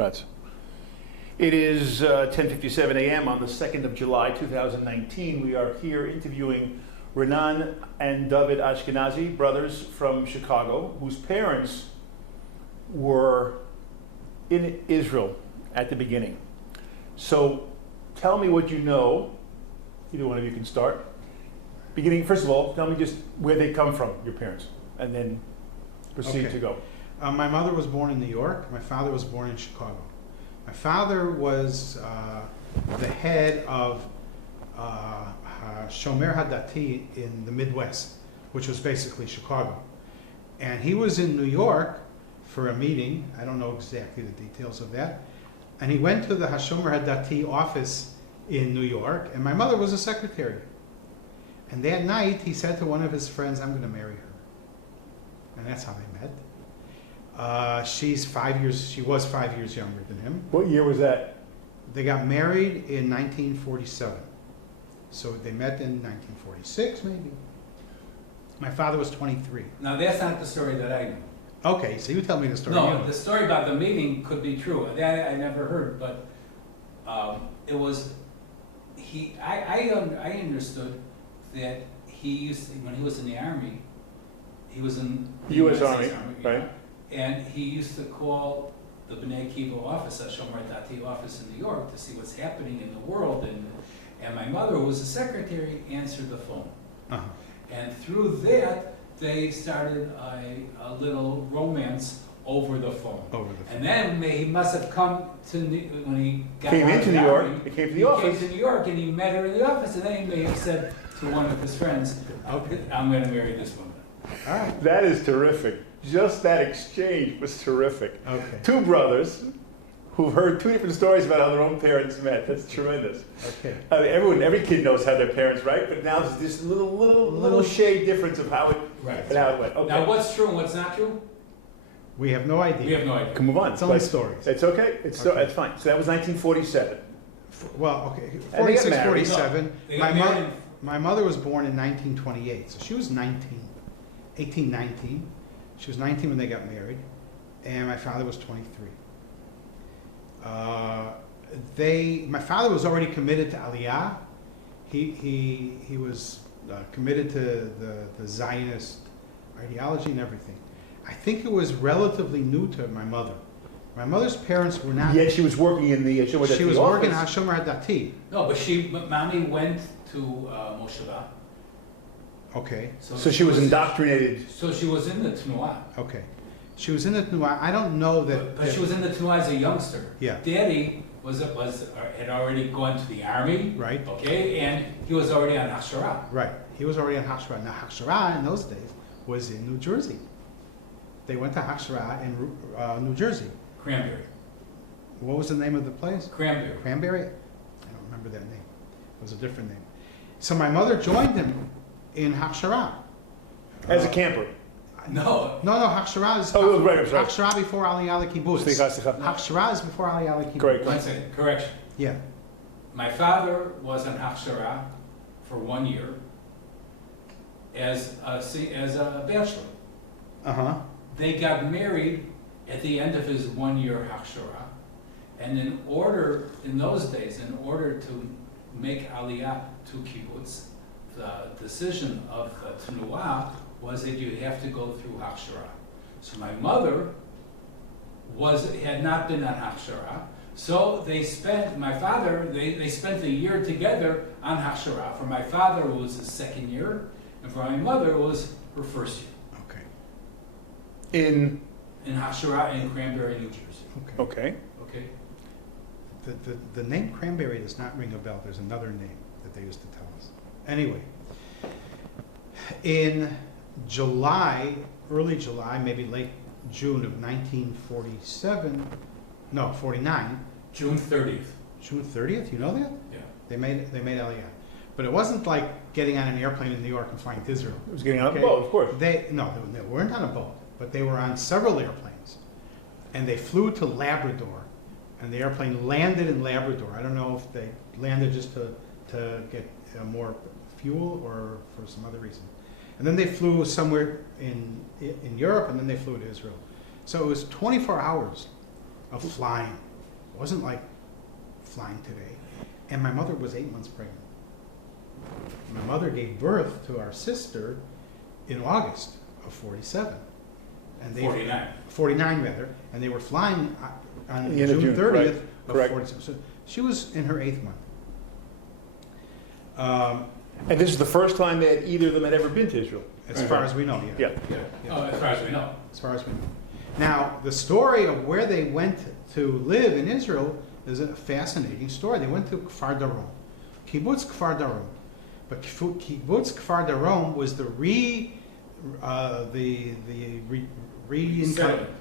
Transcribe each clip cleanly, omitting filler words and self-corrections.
Congrats. It is 10:57 a.m. on the 2nd of July, 2019. We are here interviewing Ronan and David Ashkanazy, brothers from Chicago, whose parents were in Israel at the beginning. So tell me what you know. Either one of you can start. Beginning, first of all, tell me just where they come from, your parents, and then proceed to go. My mother was born in New York. My father was born in Chicago. My father was the head of Shomer Hadati in the Midwest, which was basically Chicago. And he was in New York for a meeting. I don't know exactly the details of that. And he went to the Hashomer Hadati office in New York, and my mother was a secretary. And that night, he said to one of his friends, "I'm going to marry her." And that's how they met. She was 5 years younger than him. What year was that? They got married in 1947. So they met in 1946, maybe. My father was 23. Now that's not the story that I know. Okay, so you tell me the story. No, the story about the meeting could be true. That I never heard, but it was, I understood that he used to, when he was in the Army, he was in the U.S. Army, right? And he used to call the B'nai Kiva office, Shomer Dati office in New York, to see what's happening in the world. And my mother, who was a secretary, answered the phone. Uh-huh. And through that, they started a little romance over the phone. And then he must have come to, when he got Came out into of New the York, Army, he came to the office. He came to New York and he met her in the office, and then he may have said to one of his friends, "I'm going to marry this woman." All right. That is terrific. Just that exchange was terrific. Okay. Two brothers who've heard two different stories about how their own parents met. That's tremendous. Okay. I mean, every kid knows how their parents, right? But now there's this little shade difference of how it and how it went. Okay. Now, what's true and what's not true? We have no idea. We have no idea. Can move on. It's only stories. It's okay. It's fine. So that was 1947. Well, okay. And they got 46, married. 47. No, they got married. My mother was born in 1928, so she was 18, 19. She was 19 when they got married, and my father was 23. My father was already committed to Aliyah. He was committed to the Zionist ideology and everything. I think it was relatively new to my mother. My mother's parents were not. Yet she was working in the Shomer Hadati She was office. working at Shomer Hadati. No, but Mommy went to Mosheva. Okay. So she was indoctrinated. So she was in the Tnuah. Okay. She was in the Tnuah. I don't know that. But she was in the Tnuah as a youngster. Yeah. Daddy had already gone to the army. Right. Okay, and he was already on Hachshara. Right. He was already on Hachshara. Now Hachshara in those days was in New Jersey. They went to Hachshara in New Jersey. Cranberry. What was the name of the place? Cranberry. Cranberry? I don't remember that name. It was a different name. So my mother joined him in Hachshara. As a camper. No. No, Hachshara is right, sorry. Hachshara before Aliyah Kibbutz. Hachshara is before Aliyah Kibbutz. Correct. One second, correction. Yeah. My father was on Hachshara for 1 year as a bachelor. Uh-huh. They got married at the end of his 1 year Hachshara, and in those days, in order to make Aliyah to Kibbutz, the decision of the Tnuah was that you have to go through Hachshara. So my mother had not been on Hachshara, so they spent a year together on Hachshara. For my father, it was his second year, and for my mother, it was her first year. Okay. In Hachshara in Cranberry, New Jersey. Okay. Okay. The name Cranberry does not ring a bell. There's another name that they used to tell us. Anyway, in July, early July, maybe late June of 49. June 30th. June 30th, you know that? Yeah. They made Aliyah. But it wasn't like getting on an airplane in New York and flying to Israel. It was getting on a boat, of course. They weren't on a boat, but they were on several airplanes. And they flew to Labrador, and the airplane landed in Labrador. I don't know if they landed just to get more fuel or for some other reason. And then they flew somewhere in Europe, and then they flew to Israel. So it was 24 hours of flying. It wasn't like flying today. And my mother was 8 months pregnant. My mother gave birth to our sister in August of 47. And they 49. 49 rather, and they were flying on The end of June June, 30th right. of Correct. 47. So she was in her 8th month. And this is the first time that either of them had ever been to Israel. As far as we know, yeah. Yeah. Oh, as far as we know. As far as we know. Now, the story of where they went to live in Israel is a fascinating story. They went to Kfar Darom, Kibbutz Kfar Darom. But Kibbutz Kfar Darom was the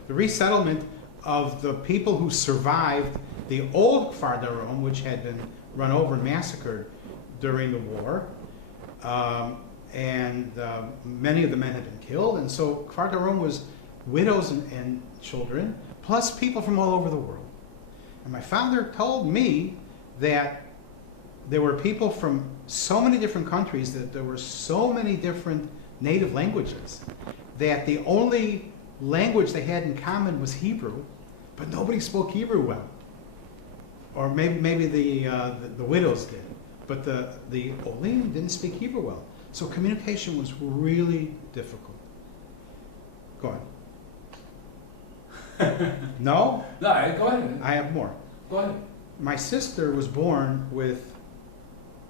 resettlement of the people who survived the old Kfar Darom, which had been run over and massacred during the war. Many of the men had been killed, and so Kfar Darom was widows and children, plus people from all over the world. And my father told me that there were people from so many different countries, that there were so many different native languages, that the only language they had in common was Hebrew, but nobody spoke Hebrew well. Or maybe the widows did, but the Olim didn't speak Hebrew well. So communication was really difficult. Go on. No? No, go ahead. I have more. Go ahead. My sister was born with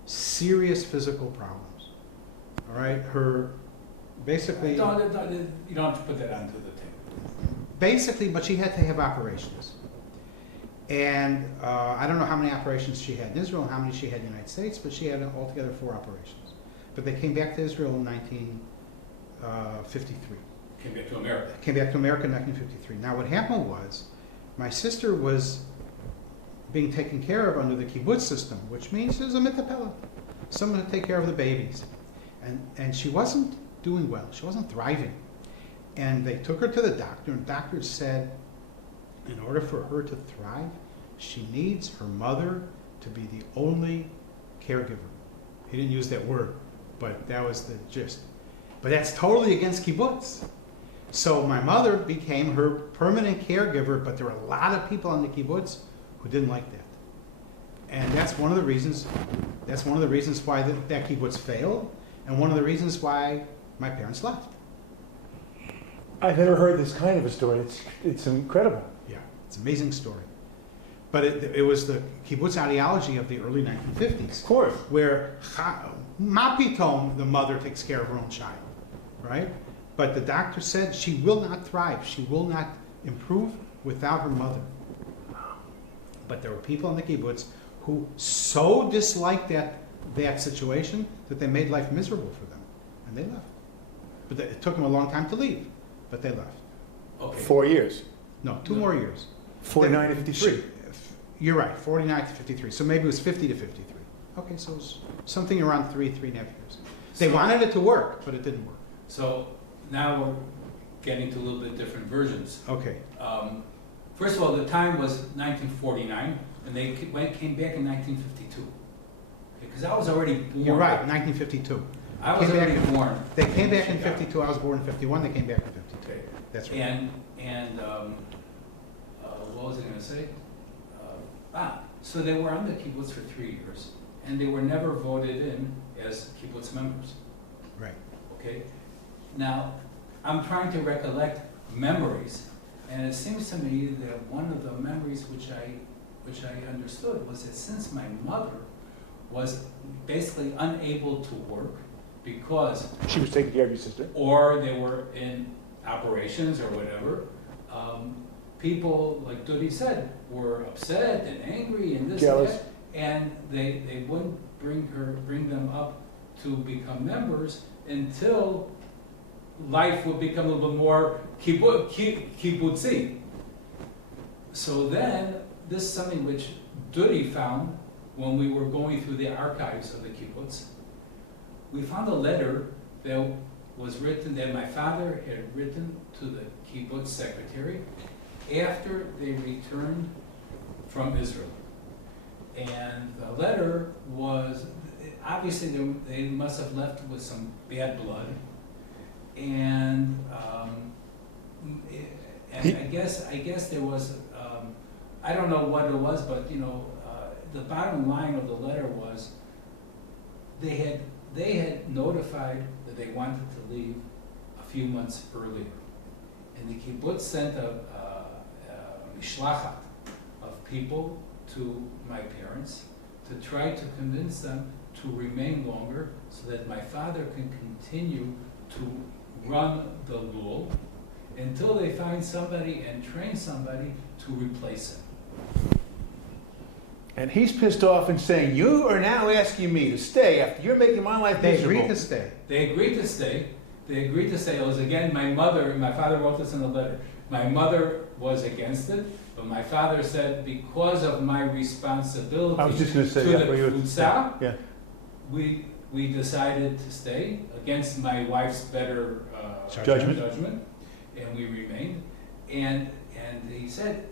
serious physical problems. All right? Her, basically... You don't have to put that onto the table. Basically, but she had to have operations. And I don't know how many operations she had in Israel and how many she had in the United States, but she had altogether 4 operations. But they came back to Israel in 1953. Came back to America. Came back to America in 1953. Now what happened was, my sister was being taken care of under the kibbutz system, which means there's a mitapela, someone to take care of the babies. And she wasn't doing well, she wasn't thriving. And they took her to the doctor, and the doctor said, in order for her to thrive, she needs her mother to be the only caregiver. He didn't use that word, but that was the gist. But that's totally against kibbutz. So my mother became her permanent caregiver, but there were a lot of people on the kibbutz who didn't like that. And that's one of the reasons why that kibbutz failed, and one of the reasons why my parents left. I've never heard this kind of a story. It's incredible. Yeah, it's an amazing story. But it was the kibbutz ideology of the early 1950s. Of course. Where ma pitom, the mother takes care of her own child, right? But the doctor said she will not thrive, she will not improve without her mother. But there were people in the kibbutz who so disliked that situation that they made life miserable for them, and they left. But it took them a long time to leave, but they left. Okay. 4 years. No, 2 more years. 49 to 53. You're right, 49 to 53. So maybe it was 50 to 53. Okay, so it was something around 3.5 years. They wanted it to work, but it didn't work. So now we're getting to a little bit different versions. Okay. First of all, the time was 1949, and they came back in 1952. Because I was already born. You're right, 1952. I was already born. They came back in Chicago. 52. I was born in 51. They came back in 52. Okay. That's right. And what was I going to say? So they were on the kibbutz for 3 years, and they were never voted in as kibbutz members. Right. Okay. Now, I'm trying to recollect memories, and it seems to me that one of the memories which I understood was that since my mother was basically unable to work because She was taking care of your sister. or they were in operations or whatever, people, like Dudi said, were upset and angry and this Jealous. and that, and they wouldn't bring them up to become members until life would become a little bit more kibbutzi. So then, this is something which Dudi found when we were going through the archives of the kibbutz. We found a letter that was written, that my father had written to the kibbutz secretary after they returned from Israel. And the letter was, obviously they must have left with some bad blood. And I guess there was I don't know what it was, but the bottom line of the letter was they had notified that they wanted to leave a few months earlier, and the kibbutz sent a mishlachat of people to my parents to try to convince them to remain longer so that my father can continue to run the lul until they find somebody and train somebody to replace him. And he's pissed off and saying, you are now asking me to stay after you're making my life miserable. They agreed to stay. They agreed to stay. They agreed to stay. It was again my father wrote this in the letter. My mother was against it, but my father said, because of my responsibility I was just going to say, to yeah, the Kfutza, yeah. we decided to stay against my wife's better Judgment. And we remained. And he said,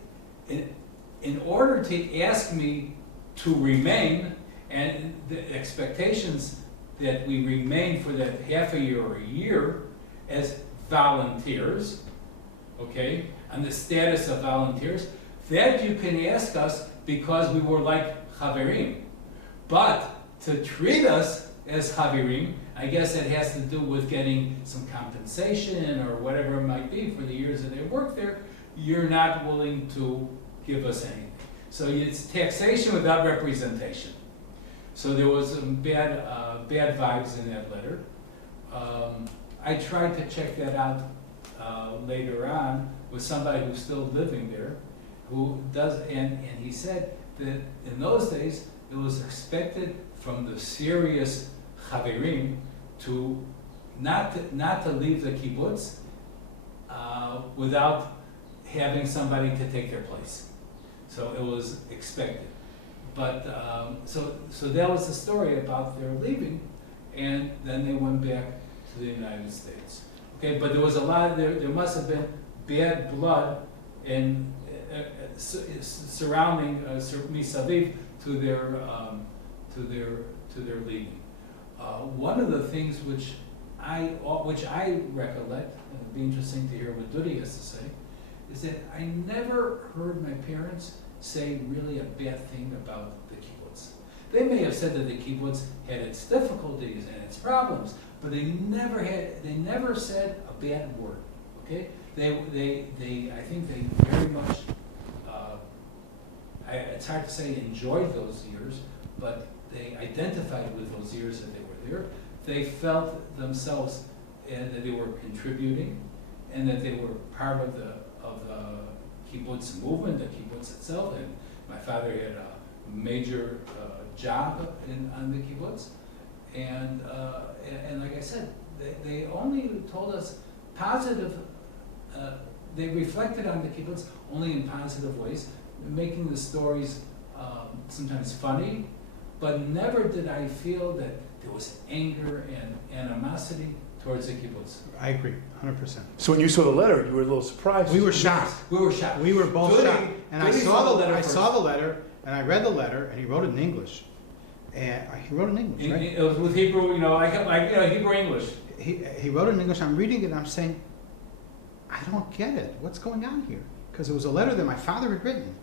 in order to ask me to remain, and the expectations that we remain for that half a year or a year as volunteers, okay, on the status of volunteers, that you can ask us because we were like chaverim. But to treat us as chaverim, I guess it has to do with getting some compensation or whatever it might be for the years that they worked there. You're not willing to give us anything. So it's taxation without representation. So there was some bad vibes in that letter. I tried to check that out later on with somebody who's still living there, who does, and he said that in those days it was expected from the serious chaverim to not to leave the kibbutz without having somebody to take their place. So it was expected. But so that was the story about their leaving, and then they went back to the United States. Okay, but there was a lot. There must have been bad blood in surrounding misaviv to their leaving. One of the things which I recollect, and it'd be interesting to hear what Dudi has to say, is that I never heard my parents say really a bad thing about the kibbutz. They may have said that the kibbutz had its difficulties and its problems, but they never said a bad word. Okay? I think they very much, it's hard to say enjoyed those years, but they identified with those years that they were there. They felt themselves that they were contributing, and that they were part of the kibbutz movement, the kibbutz itself. And my father had a major job on the kibbutz, and like I said, they only told us positive. They reflected on the kibbutz only in positive ways, making the stories sometimes funny, but never did I feel that there was anger and animosity towards the kibbutz. I agree, 100%. So when you saw the letter, you were a little surprised. We were shocked. We were shocked. We were both shocked. And I saw the letter. I first. saw the letter, and I read the letter, and he wrote it in English. And he wrote it in English, right? It was with Hebrew, Hebrew English. He wrote it in English. I'm reading it, and I'm saying, I don't get it. What's going on here? Because it was a letter that my father had written.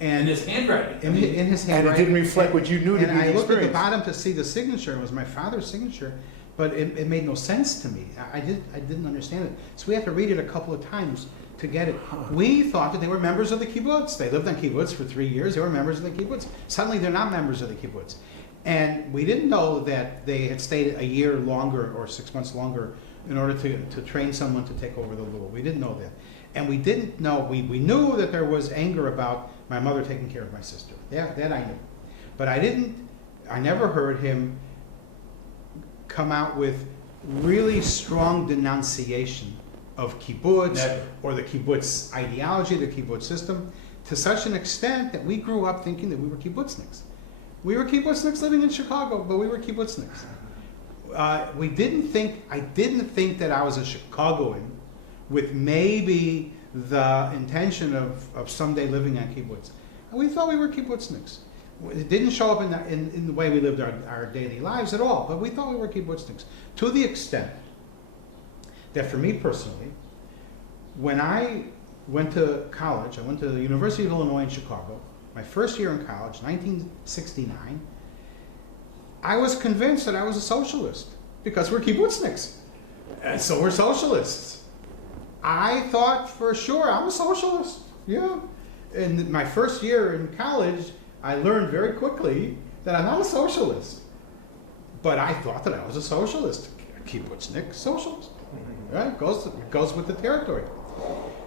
And his handwriting. In his handwriting. And it didn't reflect what you knew to be the experience. And I looked at the experience. bottom to see the signature. It was my father's signature, but it made no sense to me. I didn't understand it. So we had to read it a couple of times to get it. We thought that they were members of the kibbutz. They lived on kibbutz for 3 years. They were members of the kibbutz. Suddenly they're not members of the kibbutz. And we didn't know that they had stayed a year longer or 6 months longer in order to train someone to take over the lul. We didn't know that. And we didn't know, we knew that there was anger about my mother taking care of my sister. Yeah, that I knew. But I never heard him come out with really strong denunciation of kibbutz Never. or the kibbutz ideology, the kibbutz system, to such an extent that we grew up thinking that we were kibbutzniks. We were kibbutzniks living in Chicago, but we were kibbutzniks. I didn't think that I was a Chicagoan with maybe the intention of someday living on kibbutz. We thought we were kibbutzniks. It didn't show up in the way we lived our daily lives at all, but we thought we were kibbutzniks. To the extent that for me personally, when I went to college. I went to the University of Illinois in Chicago. My first year in college, 1969. I was convinced that I was a socialist because we're kibbutzniks, and so we're socialists. I thought for sure I'm a socialist. Yeah. In my first year in college, I learned very quickly that I'm not a socialist. But I thought that I was a socialist. A kibbutznik, socialist. Right? Goes with the territory.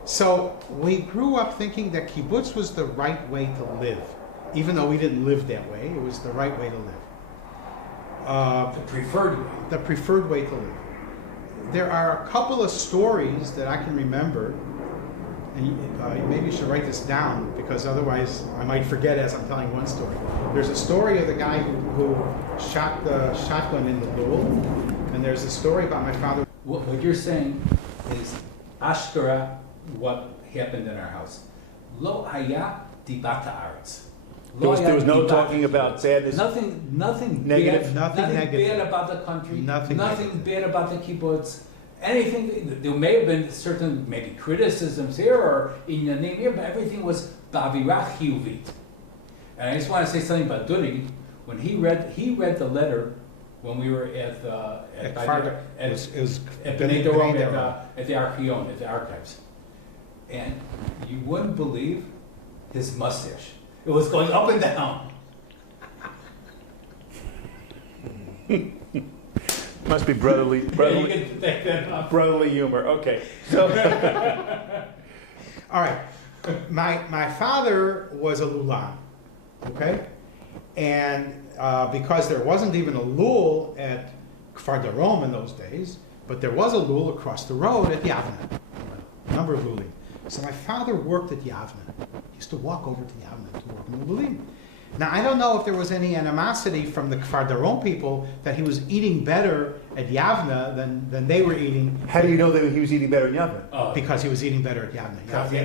So we grew up thinking that kibbutz was the right way to live. Even though we didn't live that way, it was the right way to live. The preferred way. The preferred way to live. There are a couple of stories that I can remember, and maybe you should write this down because otherwise I might forget as I'm telling one story. There's a story of the guy who shot the shotgun in the duel, and there's a story about my father. What you're saying is ashkara what happened in our house. Lo haya dibat haaretz. There was no talking about sadness. Nothing Negative. bad, Nothing negative. bad about the country. Nothing bad about the kibbutz. Anything. There may have been certain maybe criticisms here or inyanim here, but everything was ba'avirah chiyuvit. And I just want to say something about Dudig. When he read the letter when we were at Bnei Dorom at the Archeon, at the archives, and you wouldn't believe his mustache. It was going up and down. Must be brotherly Yeah, you can take that off. brotherly humor. Okay. So All right. My father was a lulan, okay? And because there wasn't even a lul at Kfar Darom in those days, but there was a lul across the road at Yavne, a number of lulim. So my father worked at Yavne. He used to walk over to Yavne to work in the lulim. Now, I don't know if there was any animosity from the Kfar Darom people that he was eating better at Yavne than they were eating. how do you know that he was eating better in Yavne? Because he was eating better at Yavne.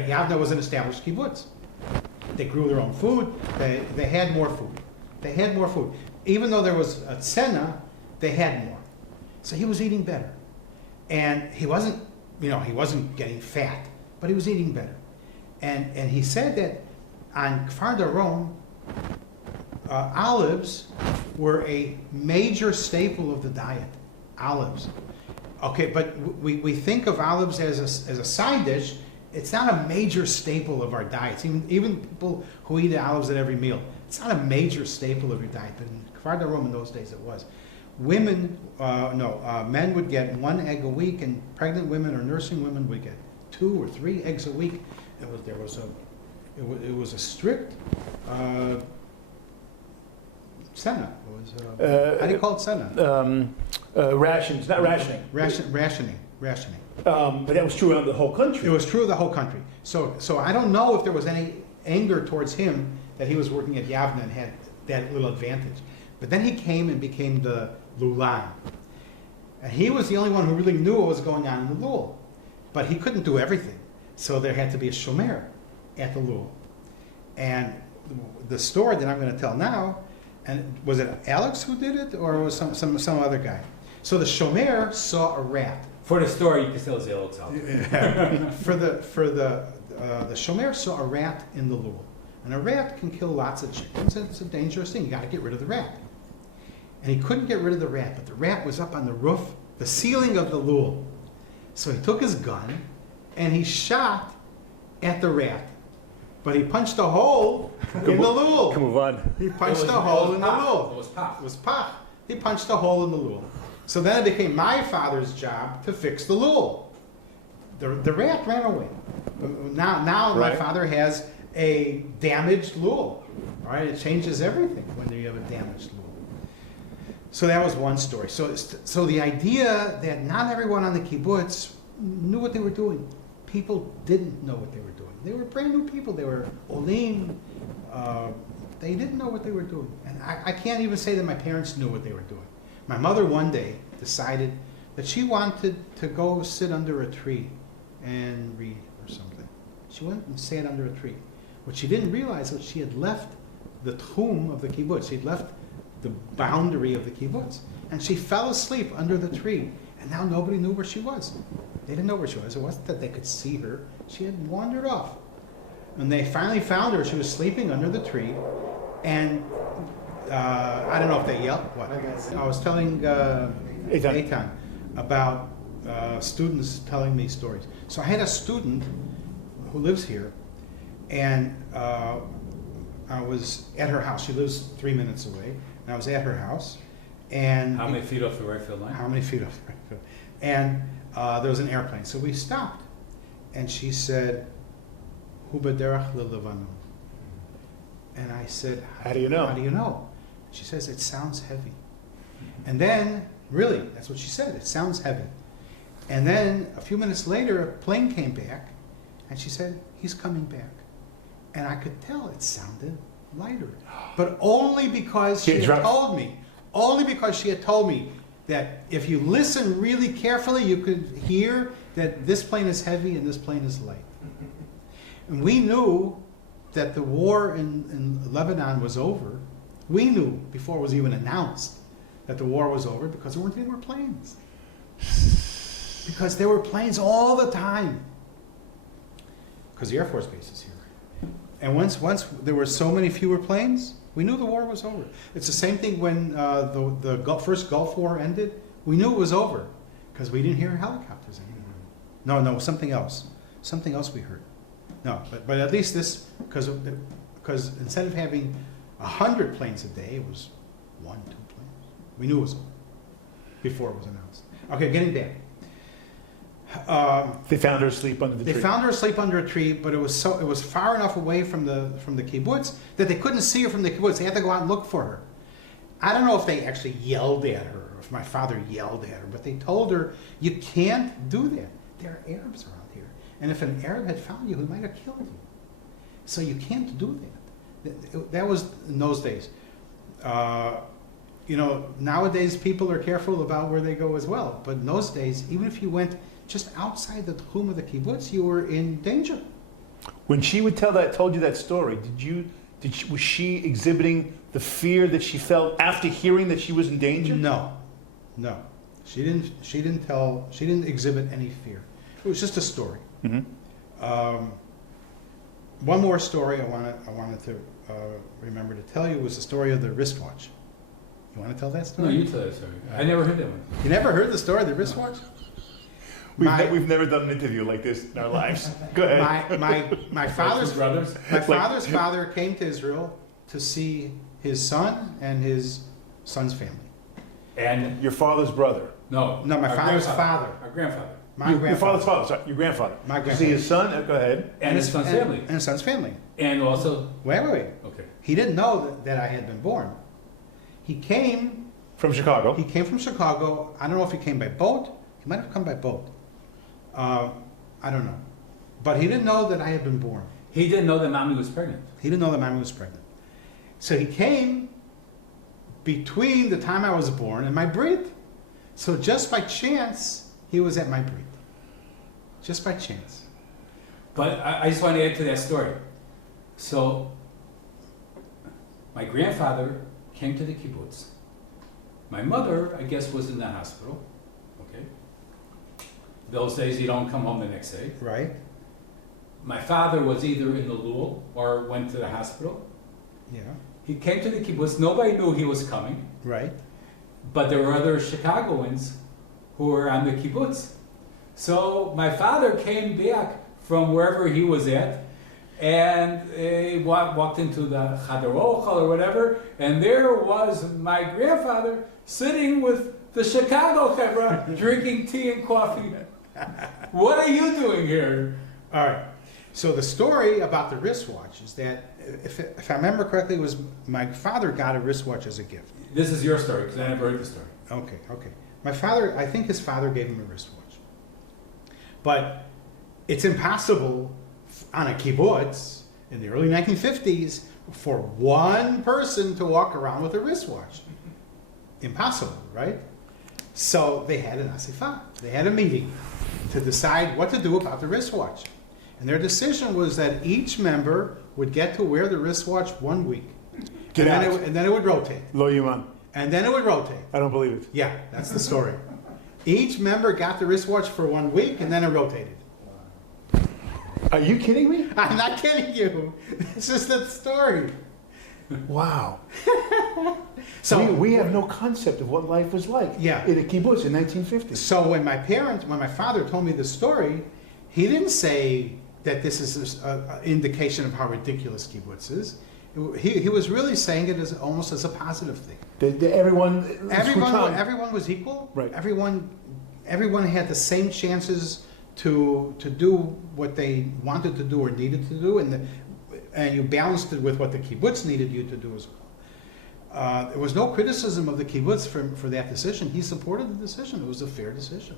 Yavne was an established kibbutz. They grew their own food. They had more food. They had more food. Even though there was a tzena, they had more. So he was eating better. And he wasn't getting fat, but he was eating better. And he said that on Kfar Darom, olives were a major staple of the diet. Olives. Okay, but we think of olives as a side dish. It's not a major staple of our diets. Even people who eat olives at every meal, it's not a major staple of your diet. But in Kfar Darom in those days it was. Men would get 1 egg a week, and pregnant women or nursing women would get 2 or 3 eggs a week. It was a strict tzena. How do you call it tzena? Rations, not rationing. Rationing. But that was true around the whole country. It was true of the whole country. So I don't know if there was any anger towards him that he was working at Yavne and had that little advantage. But then he came and became the lulan. And he was the only one who really knew what was going on in the lul. But he couldn't do everything. So there had to be a shomer at the lul. And the story that I'm going to tell now, and was it Alex who did it, or was some other guy? So the shomer saw a rat. For the story, you can still say Alex out. The shomer saw a rat in the lul. And a rat can kill lots of chickens. It's a dangerous thing. You got to get rid of the rat. And he couldn't get rid of the rat, but the rat was up on the roof, the ceiling of the lul. So he took his gun and he shot at the rat. But he punched a hole in the lul. Come on. He punched a hole in the lul. It was pop. It was pach. He punched a hole in the lul. So then it became my father's job to fix the lul. The rat ran away. Now my Right. father has a damaged lul. Right? It changes everything when you have a damaged lul. So that was one story. So the idea that not everyone on the kibbutz knew what they were doing. People didn't know what they were doing. They were brand new people. They were olim. They didn't know what they were doing. And I can't even say that my parents knew what they were doing. My mother one day decided that she wanted to go sit under a tree and read or something. She went and sat under a tree. What she didn't realize was she had left the tchum of the kibbutz. She'd left the boundary of the kibbutz. And she fell asleep under the tree. And now nobody knew where she was. They didn't know where she was. It wasn't that they could see her. She had wandered off. When they finally found her, she was sleeping under the tree, and I don't know if they yelled. What? I was telling Eitan about students telling me stories. So I had a student who lives here, and I was at her house. She lives 3 minutes away, and I was at her house. And how many feet off the right field line? How many feet off the right field? And there was an airplane, so we stopped, and she said, "Hu b'derech leLebanon." And I said, "How do you know?" How do you know? She says, "It sounds heavy." And then, really, that's what she said. It sounds heavy. And then a few minutes later, a plane came back, and she said, "He's coming back." And I could tell it sounded lighter, but only because she had told me. Only because she had told me that if you listen really carefully, you could hear that this plane is heavy and this plane is light. And we knew that the war in Lebanon was over. We knew before it was even announced that the war was over because there weren't any more planes. Because there were planes all the time. Because the Air Force Base is here. And once there were so many fewer planes, we knew the war was over. It's the same thing when the first Gulf War ended. We knew it was over because we didn't hear helicopters anymore. No, something else. Something else we heard. No, but at least this, because instead of having 100 planes a day, it was 1, 2 planes. We knew it was over before it was announced. Okay, getting back. They found her asleep under the tree. They found her asleep under a tree, but it was far enough away from the kibbutz that they couldn't see her from the kibbutz. They had to go out and look for her. I don't know if they actually yelled at her, or if my father yelled at her, but they told her, "You can't do that. There are Arabs around here, and if an Arab had found you, he might have killed you. So you can't do that." That was in those days. Nowadays people are careful about where they go as well, but in those days, even if you went just outside the tchum of the kibbutz, you were in danger. When she told you that story, was she exhibiting the fear that she felt after hearing that she was in danger? No. She didn't exhibit any fear. It was just a story. Mm-hmm. One more story I wanted to remember to tell you was the story of the wristwatch. You want to tell that story? No, you tell that story. I never heard that one. You never heard the story of the wristwatch? We've never done an interview like this in our lives. Go ahead. My father's brothers. My father's father came to Israel to see his son and his son's family. And your father's brother? No, my father's father. Our grandfather. Your father's father. Sorry, your grandfather. My grandfather. To see his son. Go ahead. And his son's family. And his son's family. And also. Wait. Okay. He didn't know that I had been born. He came from Chicago. He came from Chicago. I don't know if he came by boat. He might have come by boat. I don't know. But he didn't know that I had been born. He didn't know that Mommy was pregnant. He didn't know that Mommy was pregnant. So he came between the time I was born and my brit. So just by chance, he was at my brit. Just by chance. But I just want to add to that story. So, my grandfather came to the kibbutz. My mother, I guess, was in the hospital. Okay. Those days, you don't come home the next day. Right. My father was either in the lul or went to the hospital. Yeah. He came to the kibbutz. Nobody knew he was coming. Right. But there were other Chicagoans who were on the kibbutz. So my father came back from wherever he was at, and he walked into the Chadar Ochel or whatever, and there was my grandfather sitting with the Chicago chevra drinking tea and coffee. What are you doing here? All right. So the story about the wristwatch is that, if I remember correctly, it was my father got a wristwatch as a gift. This is your story, because I never heard the story. Okay. My father, I think his father gave him a wristwatch. But it's impossible on a kibbutz in the early 1950s for one person to walk around with a wristwatch. Impossible, right? So they had an asifah. They had a meeting to decide what to do about the wristwatch. And their decision was that each member would get to wear the wristwatch 1 week. And then it would rotate. Lo Yuman. And then it would rotate. I don't believe it. Yeah, that's the story. Each member got the wristwatch for 1 week, and then it rotated. Are you kidding me? I'm not kidding you. It's just a story. Wow. So we have no concept of what life was like Yeah. in a kibbutz in 1950. So when my father told me the story, he didn't say that this is an indication of how ridiculous kibbutz is. He was really saying it as almost as a positive thing. Everyone was equal. Right. Everyone had the same chances to do what they wanted to do or needed to do, and you balanced it with what the kibbutz needed you to do as well. There was no criticism of the kibbutz for that decision. He supported the decision. It was a fair decision.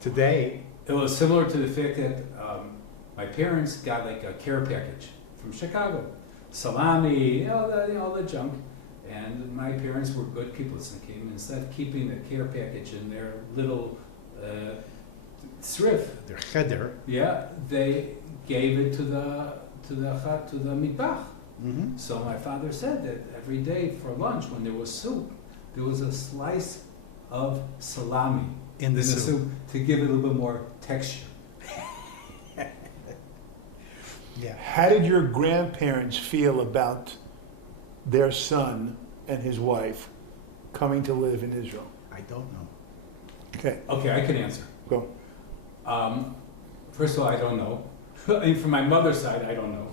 Today, It was similar to the fact that my parents got like a care package from Chicago. Salami, all the junk. And my parents were good kibbutznikim. Instead of keeping the care package in their little srif, their cheder. yeah, they gave it to the mitbach. Mm-hmm. So my father said that every day for lunch, when there was soup, there was a slice of salami In the soup. to give it a little bit more texture. Yeah. How did your grandparents feel about their son and his wife coming to live in Israel? I don't know. Okay, Okay, I can answer. go. First of all, I don't know. I mean, from my mother's side, I don't know.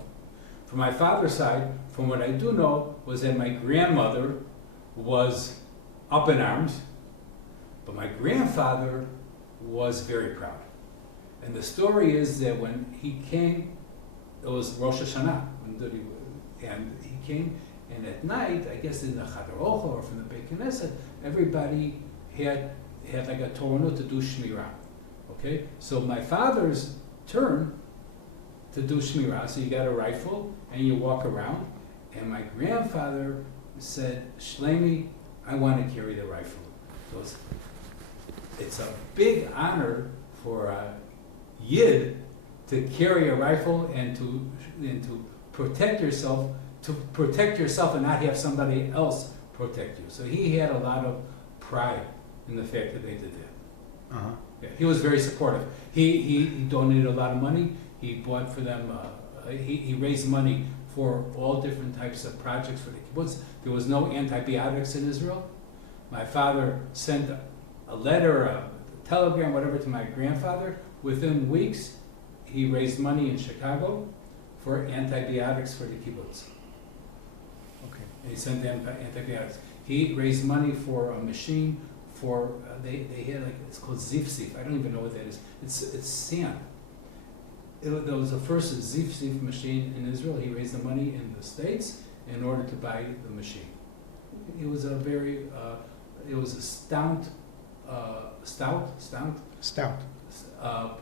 From my father's side, from what I do know, was that my grandmother was up in arms, but my grandfather was very proud. And the story is that when he came, it was Rosh Hashanah, and he came, and at night, I guess in the Chadar Ocho or from the Beit Knesset, everybody had like a Torah to do Shmirah. Okay, so my father's turn to do Shmirah, so you got a rifle and you walk around, and my grandfather said, Shlomi, I want to carry the rifle. So it's a big honor for a Yid to carry a rifle and to protect yourself, and not have somebody else protect you. So he had a lot of pride in the fact that they did that. Uh-huh. Yeah, he was very supportive. He donated a lot of money. He bought for them. He raised money for all different types of projects for the kibbutz. There was no antibiotics in Israel. My father sent a letter, a telegram, whatever, to my grandfather. Within weeks, he raised money in Chicago for antibiotics for the kibbutz. Okay. And he sent them antibiotics. He raised money for a machine for they had like, it's called zif. I don't even know what that is. It's sand. There was the first zif machine in Israel. He raised the money in the States in order to buy the machine. He was a very it was a stout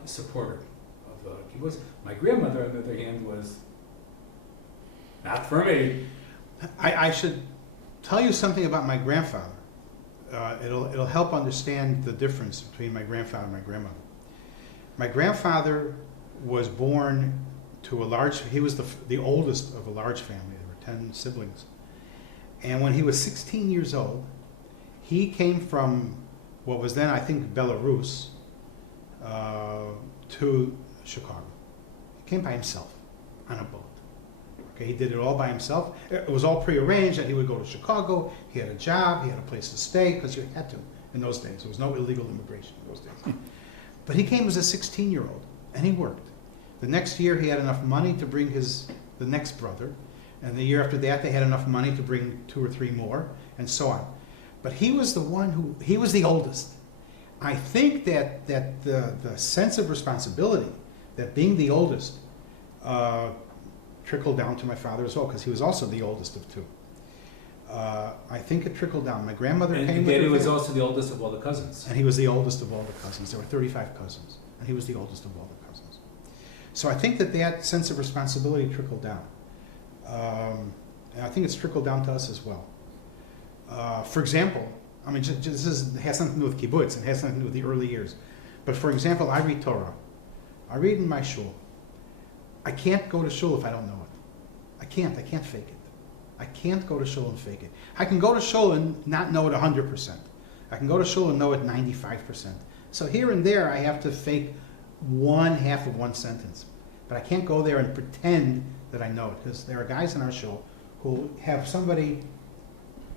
supporter of kibbutz. My grandmother, on the other hand, was not for me. I should tell you something about my grandfather. It'll help understand the difference between my grandfather and my grandmother. My grandfather was born to he was the oldest of a large family. There were 10 siblings. And when he was 16 years old, he came from what was then, I think, Belarus to Chicago. He came by himself on a boat. Okay, he did it all by himself. It was all prearranged that he would go to Chicago. He had a job. He had a place to stay because you had to in those days. There was no illegal immigration in those days. But he came as a 16-year-old, and he worked. The next year, he had enough money to bring the next brother, and the year after that, they had enough money to bring 2 or 3 more, and so on. But he was he was the oldest. I think that the sense of responsibility, that being the oldest, trickled down to my father as well, because he was also the oldest of 2. I think it trickled down. My grandmother came with And her Daddy was family, also the oldest of all the cousins. and he was the oldest of all the cousins. There were 35 cousins, and he was the oldest of all the cousins. So I think that sense of responsibility trickled down. And I think it's trickled down to us as well. For example, I mean, this has something to do with kibbutz, it has something to do with the early years. But for example, I read Torah. I read in my shul. I can't go to shul if I don't know it. I can't fake it. I can't go to shul and fake it. I can go to shul and not know it 100%. I can go to shul and know it 95%. So here and there, I have to fake one half of one sentence. But I can't go there and pretend that I know it, because there are guys in our shul who have somebody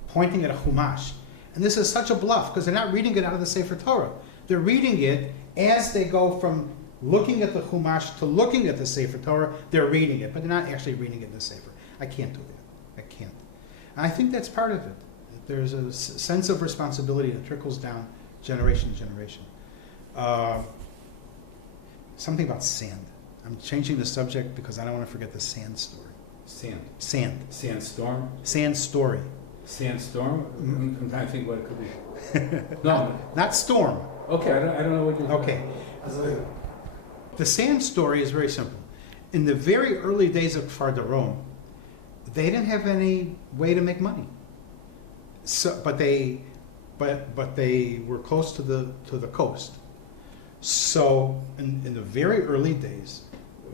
pointing at a chumash. And this is such a bluff, because they're not reading it out of the Sefer Torah. They're reading it as they go from looking at the chumash to looking at the Sefer Torah. They're reading it, but they're not actually reading it in the Sefer. I can't do that. I can't. And I think that's part of it. There's a sense of responsibility that trickles down generation to generation. Something about sand. I'm changing the subject because I don't want to forget the sand story. Sand. Sand. Sandstorm? Sand story. Sandstorm? I'm trying to think what it could be. No. Not storm. Okay, I don't know what you're Okay. The sand story is very simple. In the very early days of Kfar Darom, they didn't have any way to make money. So, but they were close to the coast. So in the very early days,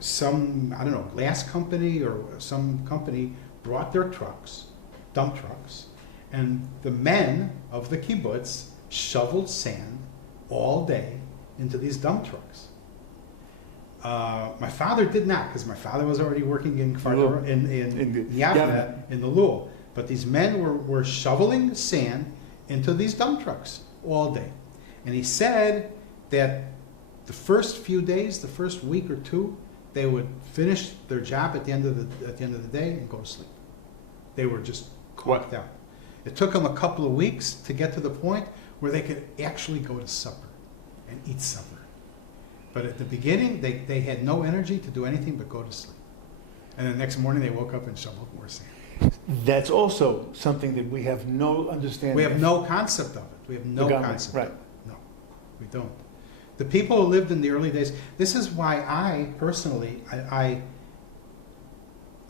some, I don't know, glass company or some company brought their trucks, dump trucks, and the men of the kibbutz shoveled sand all day into these dump trucks. My father did not, because my father was already working in Kfar in Yavne, in the Lul. But these men were shoveling sand into these dump trucks all day. And he said that the first few days, the first week or two, they would finish their job at the end of the day and go to sleep. They were just conked out. It took them a couple of weeks to get to the point where they could actually go to supper and eat supper. But at the beginning, they had no energy to do anything but go to sleep. And the next morning, they woke up and shoveled more sand. That's also something that we have no understanding. We have no concept of it. We have no concept right. of it. No, we don't. The people who lived in the early days, this is why I personally,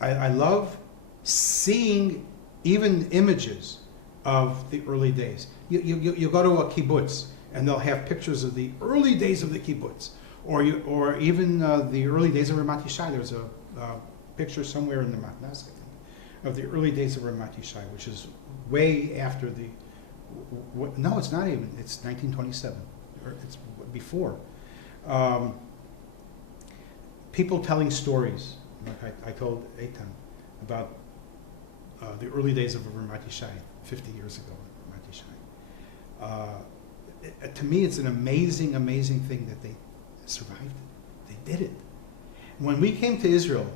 I love seeing even images of the early days. You go to a kibbutz and they'll have pictures of the early days of the kibbutz, or even the early days of Ramat Yishai. There's a picture somewhere in the Matnas, I think, of the early days of Ramat Yishai, which is way after the. No, it's not even. It's 1927. Or it's before. People telling stories. Like I told Eitan about the early days of Ramat Yishai 50 years ago. Ramat Yishai. To me, it's an amazing, amazing thing that they survived it. They did it. When we came to Israel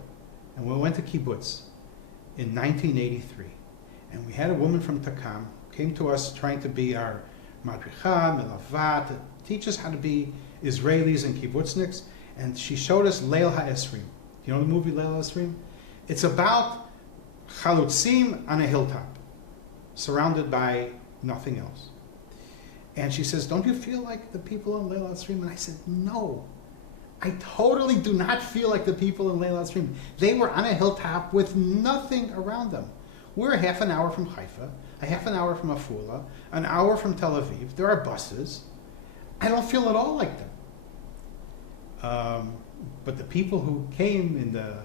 and we went to kibbutz in 1983, and we had a woman from Takam who came to us trying to be our madricha, melavat, to teach us how to be Israelis and kibbutzniks, and she showed us Leil HaEsrim. You know the movie Leil HaEsrim? It's about chalutzim on a hilltop, surrounded by nothing else. And she says, don't you feel like the people in Leil HaEsrim? And I said, no. I totally do not feel like the people in Leil HaEsrim. They were on a hilltop with nothing around them. We're a half an hour from Haifa, a half an hour from Afula, an hour from Tel Aviv. There are buses. I don't feel at all like them. But the people who came in the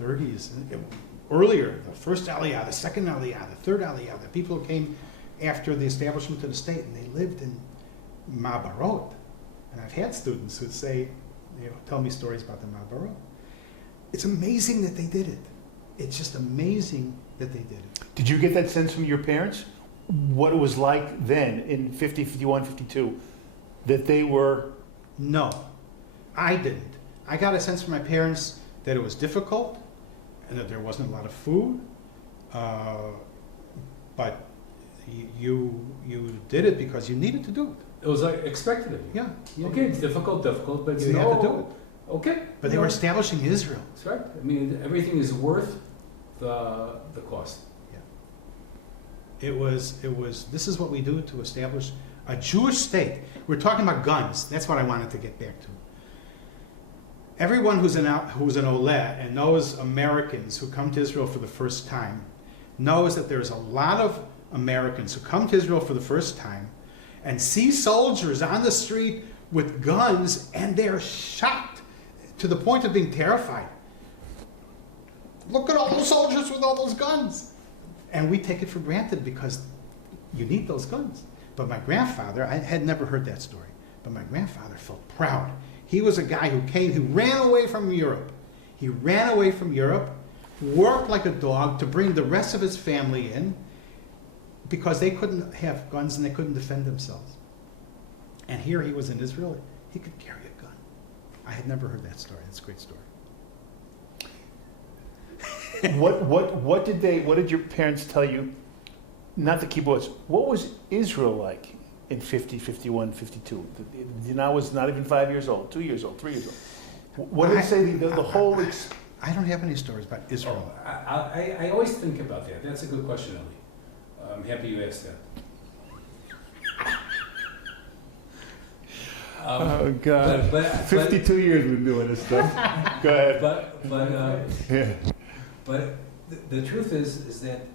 30s, earlier, the first Aliyah, the second Aliyah, the third Aliyah, the people who came after the establishment of the state, and they lived in Ma'abarot. And I've had students who say, tell me stories about the Ma'abarot. It's amazing that they did it. It's just amazing that they did it. Did you get that sense from your parents? What it was like then in 50, 51, 52? That they were... No, I didn't. I got a sense from my parents that it was difficult and that there wasn't a lot of food. But you did it because you needed to do it. It was like expected of you. Yeah. Okay, it's difficult, but it's you had to do it. Okay. But they were establishing Israel. That's right. I mean, everything is worth the cost. Yeah. It was. This is what we do to establish a Jewish state. We're talking about guns. That's what I wanted to get back to. Everyone who's an Oleh and knows Americans who come to Israel for the first time knows that there's a lot of Americans who come to Israel for the first time and see soldiers on the street with guns, and they're shocked to the point of being terrified. Look at all those soldiers with all those guns. And we take it for granted because you need those guns. But my grandfather, I had never heard that story, but my grandfather felt proud. He was a guy who ran away from Europe. He ran away from Europe, worked like a dog to bring the rest of his family in because they couldn't have guns and they couldn't defend themselves. And here he was in Israel, he could carry a gun. I had never heard that story. It's a great story. What did your parents tell you? Not the kibbutz. What was Israel like in 50, 51, 52? I was not even 5 years old, 2 years old, 3 years old. What did they say the whole... I don't have any stories about Israel. I always think about that. That's a good question, Elli. I'm happy you asked that. Oh God! But 52 years we've been doing this stuff. Go ahead. But the truth is that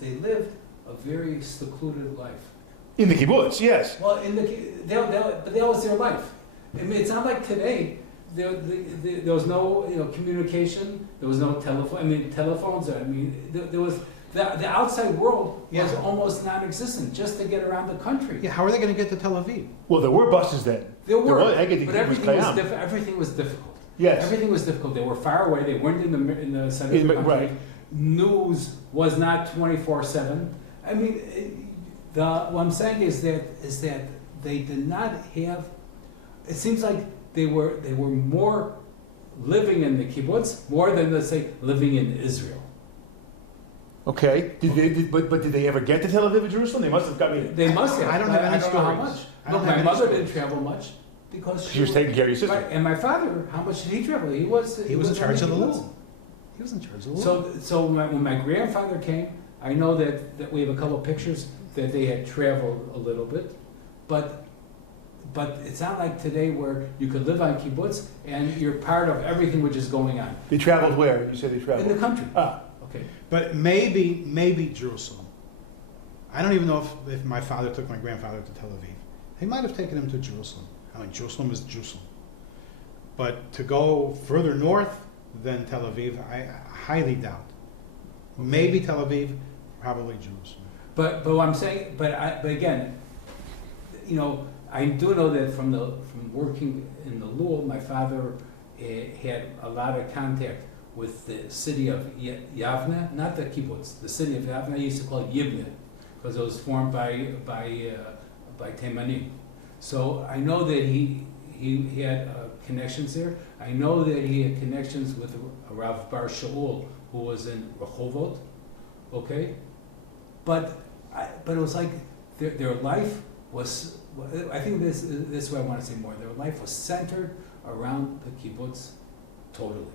they lived a very secluded life. In the kibbutz, yes. Well, but that was their life. I mean, it's not like today. There was no communication. There was no telephone. I mean, telephones. There was the outside world was almost non-existent just to get around the country. Yeah, how are they going to get to Tel Aviv? Well, there were buses then. There were, but everything was difficult. Yes. Everything was difficult. They were far away. They weren't in the center of the country. Right. News was not 24/7. I mean, what I'm saying is that they did not have. It seems like they were more living in the kibbutz more than, let's say, living in Israel. Okay. But did they ever get to Tel Aviv and Jerusalem? They must have got me. They must have. I don't have any stories. Know how much. Look, my mother didn't travel much because she was taking care of your sister. Right, and my father, how much did he travel? He was in charge of the law. He was in charge of the law. So when my grandfather came, I know that we have a couple of pictures that they had traveled a little bit, but it's not like today where you could live on kibbutz and you're part of everything which is going on. They traveled where? You said they traveled? In the country. Ah. Okay. But maybe Jerusalem. I don't even know if my father took my grandfather to Tel Aviv. He might have taken him to Jerusalem. I mean, Jerusalem is Jerusalem. But to go further north than Tel Aviv, I highly doubt. Maybe Tel Aviv, probably Jerusalem. But what I'm saying, but again, I do know that from working in the Lul, my father had a lot of contact with the city of Yavne, not the kibbutz, the city of Yavne. I used to call it Yibne because it was formed by Teimanim. So I know that he had connections there. I know that he had connections with Rav Bar Shaul, who was in Rehovot. Okay, but it was like their life was. I think this is what I want to say more. Their life was centered around the kibbutz, totally.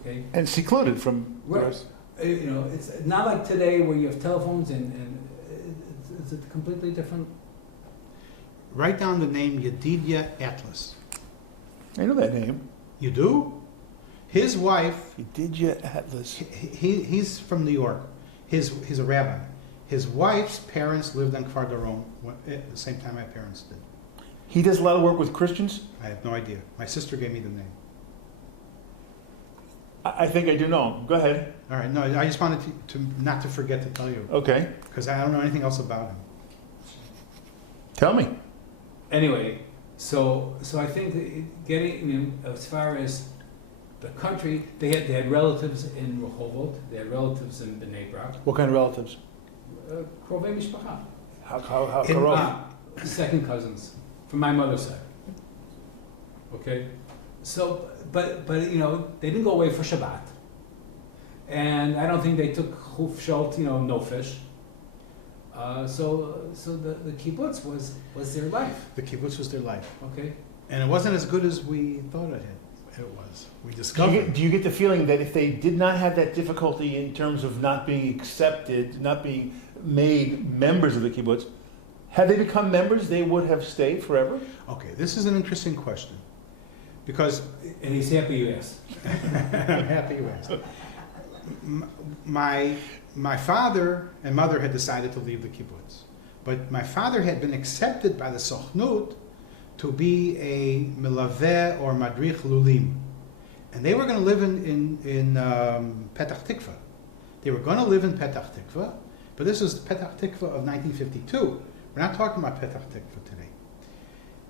Okay. And secluded from. Right. It's not like today where you have telephones and it's a completely different. Write down the name Yedidia Atlas. I know that name. You do? His wife. Yedidia Atlas. He's from New York. He's a rabbi. His wife's parents lived on Kfar Darom at the same time my parents did. He does a lot of work with Christians? I have no idea. My sister gave me the name. I think I do know. Go ahead. All right. No, I just wanted to not to forget to tell you. Okay. Because I don't know anything else about him. Tell me. Anyway, so I think that getting as far as the country, they had relatives in Rehovot, they had relatives in Bnei Brak. What kind of relatives? Krovei mishpacha. How Second cousins from my mother's side. Okay, so but they didn't go away for Shabbat, and I don't think they took chufshot, no fish. So the kibbutz was their life. The kibbutz was their life. Okay. And it wasn't as good as we thought it was. We discovered. Do you get the feeling that if they did not have that difficulty in terms of not being accepted, not being made members of the kibbutz, had they become members, they would have stayed forever? Okay, this is an interesting question. Because... And he's happy you asked. I'm happy you asked. My father and mother had decided to leave the kibbutz. But my father had been accepted by the Sochnut to be a milaveh or madrich lulim. And they were going to live in Petach Tikva. They were going to live in Petach Tikva, but this was Petach Tikva of 1952, We're not talking about Petach Tikva today.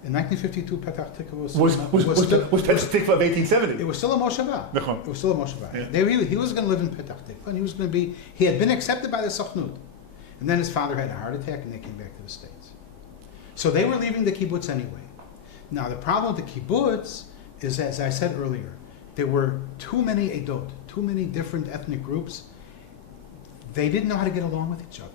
In 1952, Petach Tikva was Petach Tikva of 1870. It was still a moshava. נכון. It was still a moshava. Yeah. He was going to live in Petach Tikva, and he had been accepted by the Sochnut. And then his father had a heart attack, and they came back to the States. So they were leaving the kibbutz anyway. Now, the problem with the kibbutz is, as I said earlier, there were too many edot, too many different ethnic groups. They didn't know how to get along with each other.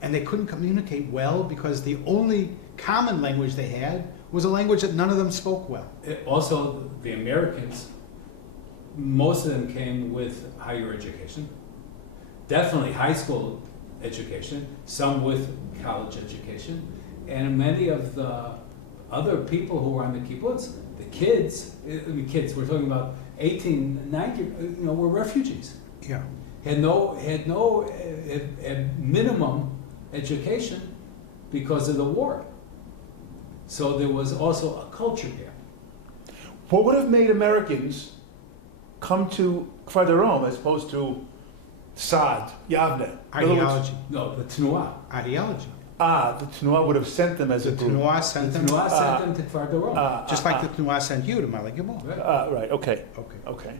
And they couldn't communicate well because the only common language they had was a language that none of them spoke well. Also, the Americans, most of them came with higher education. Definitely high school education, some with college education. And many of the other people who were on the kibbutz, the kids, we're talking about 18, 19, were refugees. Yeah. Had minimum education because of the war. So there was also a culture gap. What would have made Americans come to Kfar as opposed to Saad, Yavne? Ideology. No, the Tnuah. Ideology. The Tnuah would have sent them as a group. Tnuah sent them. Tnuah sent them to Kfar Darom. Just like the Tnuah sent you to Mala Gimel. Right, okay. Okay.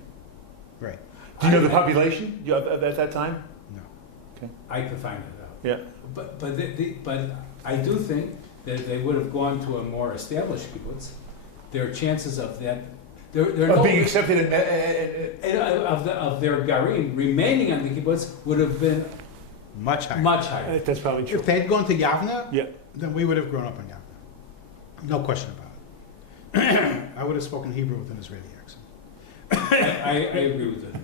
Right. Do you know the population at that time? No. Okay. I could find it out. Yeah. But I do think that if they would have gone to a more established kibbutz, their chances of that, Of being accepted of their garim remaining on the kibbutz would have been Much higher. much higher. That's probably true. If they had gone to Yavna, Yeah. then we would have grown up in Yavna. No question about it. I would have spoken Hebrew with an Israeli accent. I agree with it.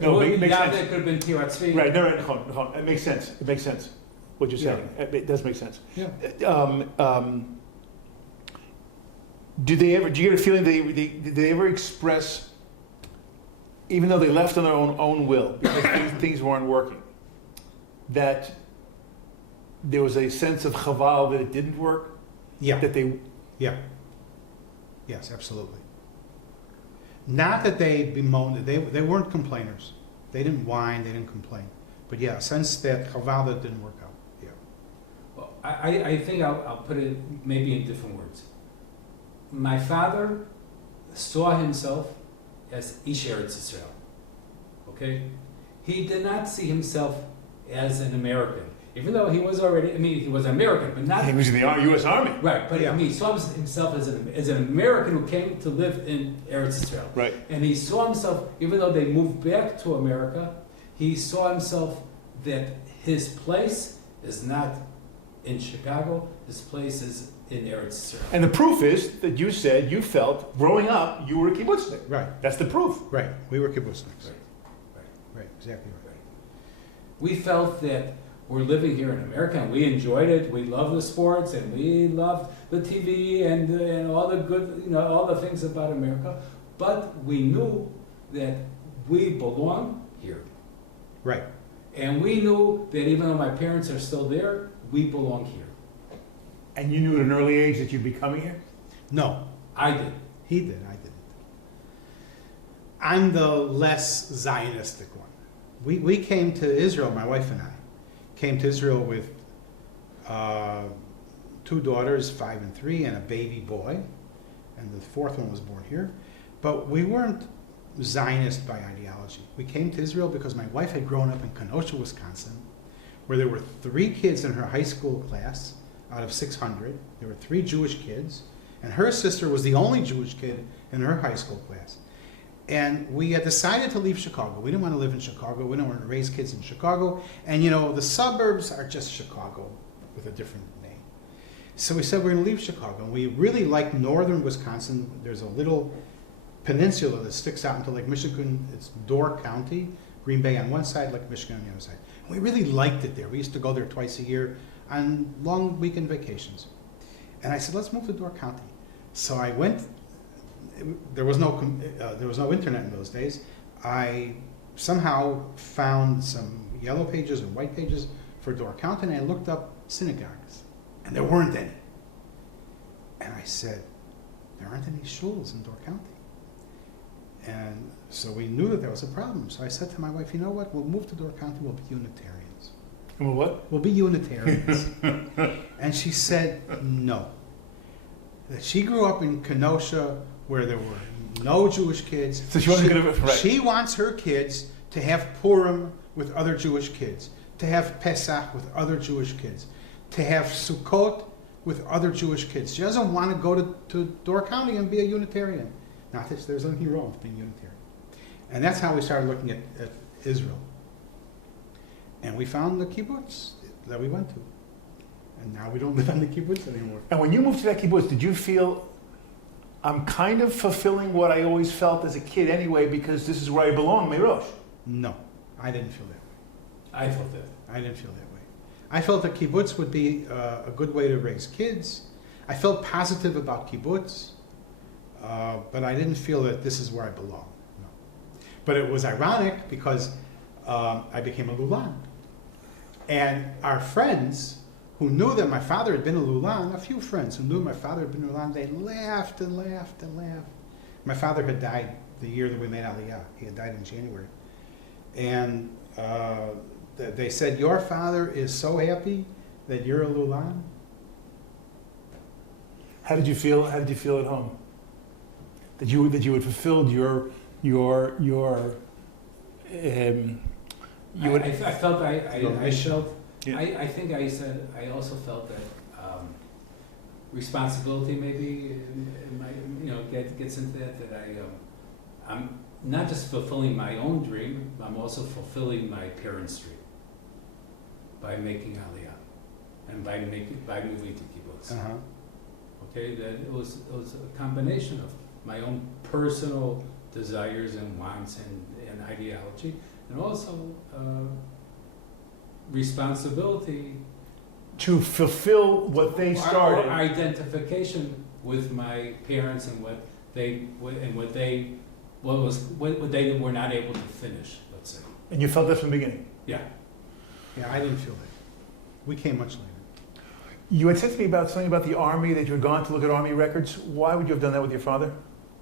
No, it makes sense. That could have been Tirat Tzvi. Right, no, it makes sense. It makes sense. What you're saying. It does make sense. Yeah. Do you get a feeling did they ever express, even though they left on their own will, because things weren't working, that there was a sense of chaval that it didn't work? Yeah. That they... Yeah. Yes, absolutely. Not that they bemoaned it. They weren't complainers. They didn't whine. They didn't complain. But yeah, a sense that chaval that didn't work out. Yeah. Well, I think I'll put it maybe in different words. My father saw himself as Ish Eretz Yisrael. Okay? He did not see himself as an American. Even though he was already, he was American, but not... He was in the U.S. Army. Right, but Yeah. he saw himself as an American who came to live in Eretz Yisrael. Right. And he saw himself, even though they moved back to America, he saw himself that his place is not in Chicago, his place is in Eretz Yisrael. And the proof is that you said you felt, growing up, you were a kibbutznik. Right. That's the proof. Right. We were kibbutzniks. Right. Right. Exactly right. We felt that we're living here in America and we enjoyed it. We loved the sports and we loved the TV and all the good, all the things about America. But we knew that we belong here. Right. And we knew that even though my parents are still there, we belong here. And you knew at an early age that you'd be coming here? No. I did. He did. I didn't. I'm the less Zionistic one. We came to Israel, my wife and I, came to Israel with 2 daughters, 5 and 3, and a baby boy. And the 4th one was born here. But we weren't Zionist by ideology. We came to Israel because my wife had grown up in Kenosha, Wisconsin, where there were 3 kids in her high school class out of 600. There were 3 Jewish kids, and her sister was the only Jewish kid in her high school class. And we had decided to leave Chicago. We didn't want to live in Chicago. We didn't want to raise kids in Chicago. And the suburbs are just Chicago with a different name. So we said we're going to leave Chicago. And we really liked northern Wisconsin. There's a little peninsula that sticks out into Lake Michigan. It's Door County, Green Bay on one side, Lake Michigan on the other side. And we really liked it there. We used to go there twice a year on long weekend vacations. And I said, let's move to Door County. So I went. There was no internet in those days. I somehow found some yellow pages or white pages for Door County, and I looked up synagogues, and there weren't any. And I said, there aren't any shuls in Door County. And so we knew that there was a problem. So I said to my wife, you know what, we'll move to Door County, we'll be Unitarians. Well, what? We'll be Unitarians. And she said no. That she grew up in Kenosha where there were no Jewish kids. So she wasn't going to... Right. She wants her kids to have Purim with other Jewish kids, to have Pesach with other Jewish kids, to have Sukkot with other Jewish kids. She doesn't want to go to Door County and be a Unitarian. Not that there's anything wrong with being Unitarian. And that's how we started looking at Israel. And we found the kibbutz that we went to. And now we don't live on the kibbutz anymore. And when you moved to that kibbutz, did you feel, I'm kind of fulfilling what I always felt as a kid anyway, because this is where I belong, Meirosh? No, I didn't feel that way. I felt that. I didn't feel that way. I felt that kibbutz would be a good way to raise kids. I felt positive about kibbutz, but I didn't feel that this is where I belong. No. But it was ironic because I became a Lulan. And our friends who knew that my father had been a Lulan, a few friends who knew my father had been a Lulan, they laughed and laughed and laughed. My father had died the year that we made Aliyah. He had died in January. And they said, your father is so happy that you're a Lulan? How did you feel? How did you feel at home? That you had fulfilled your I felt I felt. Yeah. I think I said I also felt that responsibility maybe gets into that I'm not just fulfilling my own dream, I'm also fulfilling my parents' dream by making Aliyah and by moving to kibbutz. Uh-huh. Okay, that it was a combination of my own personal desires and wants and ideology, and also responsibility to fulfill what they started. Or identification with my parents and what they were not able to finish, let's say. And you felt that from the beginning? Yeah. Yeah, I didn't feel that. We came much later. You had said to me about something about the army, that you had gone to look at army records. Why would you have done that with your father?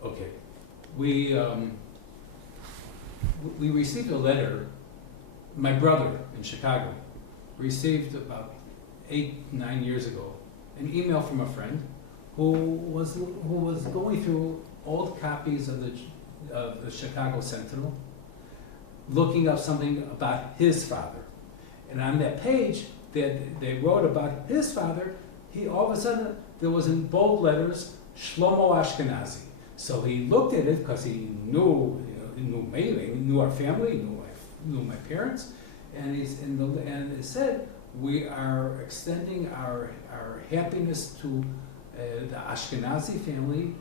Okay. We received a letter. My brother in Chicago received about 8-9 years ago an email from a friend who was going through old copies of the Chicago Sentinel, looking up something about his father. And on that page that they wrote about his father, he all of a sudden, there was in bold letters, Shlomo Ashkanazy. So he looked at it because he knew me, he knew our family, he knew my parents, and it said, we are extending our happiness to the Ashkenazi family,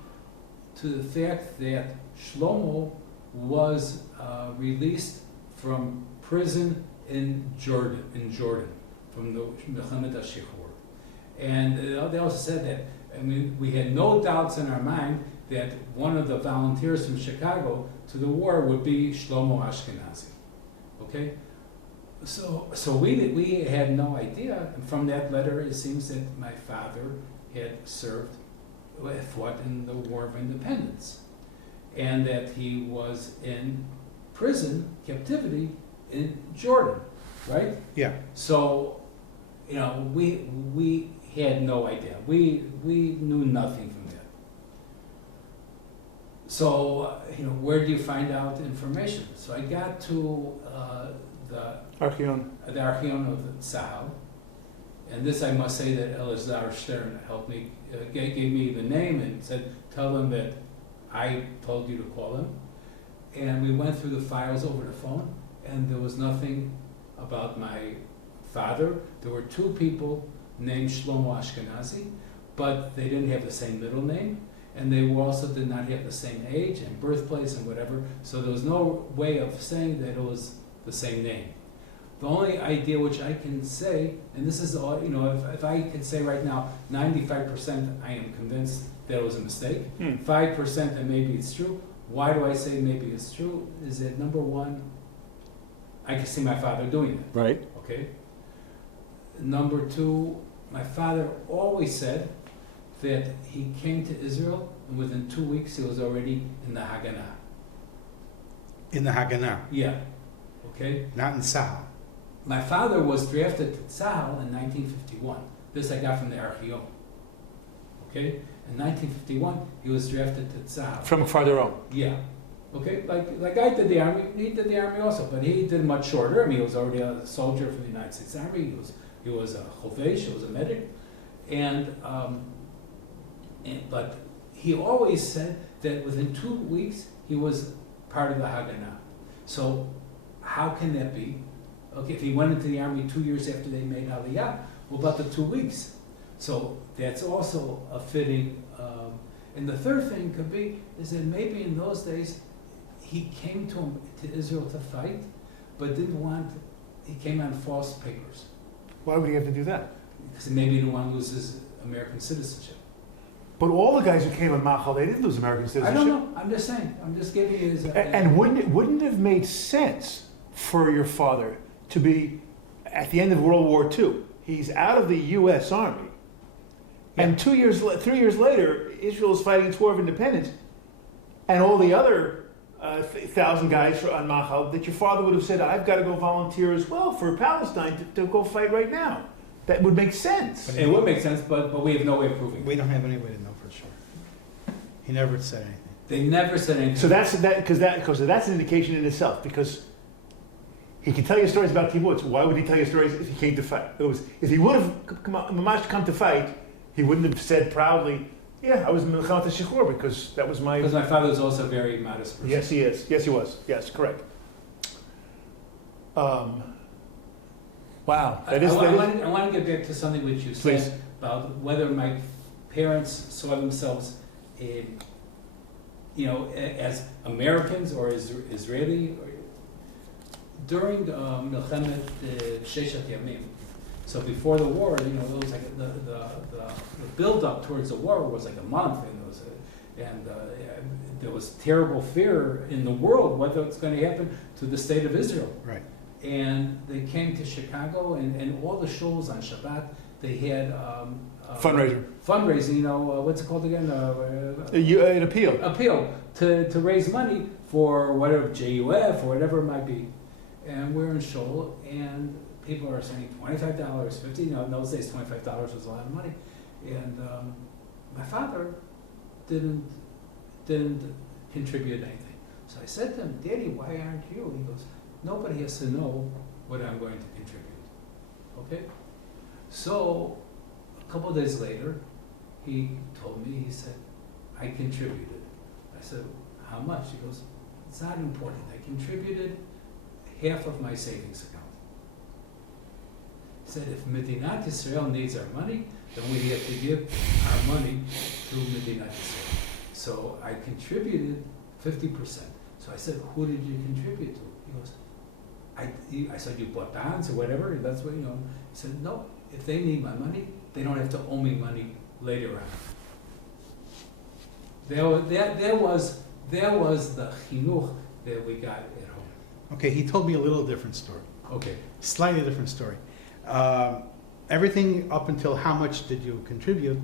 to the fact that Shlomo was released from prison in Jordan, from the Milchemet HaShichur. And they also said that, we had no doubts in our mind that one of the volunteers from Chicago to the war would be Shlomo Ashkanazy. Okay? So we had no idea. And from that letter, it seems that my father had fought in the War of Independence, and that he was in prison, captivity in Jordan, right? Yeah. So, we had no idea. We knew nothing from that. So, where do you find out information? So I got to the Archeon of Tzahal, and this I must say that Elazar Stern helped me, gave me the name and said, tell them that I told you to call him. And we went through the files over the phone, and there was nothing about my father. There were two people named Shlomo Ashkanazy, but they didn't have the same middle name, and they also did not have the same age and birthplace and whatever, so there was no way of saying that it was the same name. The only idea which I can say, and this is all, if I can say right now, 95% I am convinced that it was a mistake, 5% that maybe it's true. Why do I say maybe it's true? Is that number one, I can see my father doing it. Right. Okay. Number two, my father always said that he came to Israel and within 2 weeks he was already in the Haganah. In the Haganah. Yeah. Okay. Not in Tzahal. my father was drafted to Tzahal in 1951. This I got from the Archeon. Okay? In 1951, he was drafted to Tzahal. From farther on. Yeah. Okay? Like I did the Army, he did the Army also, but he did much shorter. I mean, he was already a soldier for the United States Army. He was a chovesh, he was a medic. But he always said that within 2 weeks, he was part of the Haganah. So how can that be? Okay, if he went into the army 2 years after they made Aliyah, what about the 2 weeks? So that's also a fitting. And the third thing could be is that maybe in those days he came to Israel to fight, but didn't want. He came on false papers. Why would he have to do that? Because maybe he didn't want to lose his American citizenship. But all the guys who came on Machal, they didn't lose American citizenship. I don't know. I'm just saying. I'm just giving you his. And wouldn't it have made sense for your father to be at the end of World War II? He's out of the U.S. Army, and 3 years later, Israel is fighting its war of independence, and all the other 1,000 guys on Machal, that your father would have said, "I've got to go volunteer as well for Palestine to go fight right now." That would make sense. It would make sense, but we have no way of proving it. We don't have any way to know for sure. He never said anything. They never said anything. So that's an indication in itself, because he can tell you stories about kibbutz. Why would he tell you stories if he came to fight? If he would have come to fight, he wouldn't have said proudly, "Yeah, I was in Milchamat HaShichur because that was my." Because my father was also a very modest person. Yes, he is. Yes, he was. Yes, correct. Wow. I want to get back to something which you said Please. about whether my parents saw themselves as Americans or as Israeli. During Milchemet Sheshet Yamim, so before the war, it was like the build-up towards the war was like a month, and there was terrible fear in the world whether it's going to happen to the state of Israel. Right. And they came to Chicago, and all the shows on Shabbat, they had fundraising. What's it called again? An appeal. Appeal to raise money for whatever JUF or whatever it might be. And we're in Shul, and people are saying $25, $50. In those days, $25 was a lot of money. And my father didn't contribute anything. So I said to him, "Daddy, why aren't you?" He goes, "Nobody has to know what I'm going to contribute." Okay? So a couple of days later, he told me, he said, "I contributed." I said, "How much?" He goes, "It's not important. I contributed half of my savings account." He said, "If Medinat Israel needs our money, then we have to give our money to Medinat Israel." So I contributed 50%. So I said, "Who did you contribute to?" He goes, I said, "You bought bonds or whatever." That's what, He said, "No, if they need my money, they don't have to owe me money later on." There was the chinuch that we got at home. Okay, he told me a little different story. Okay. Slightly different story. Everything up until how much did you contribute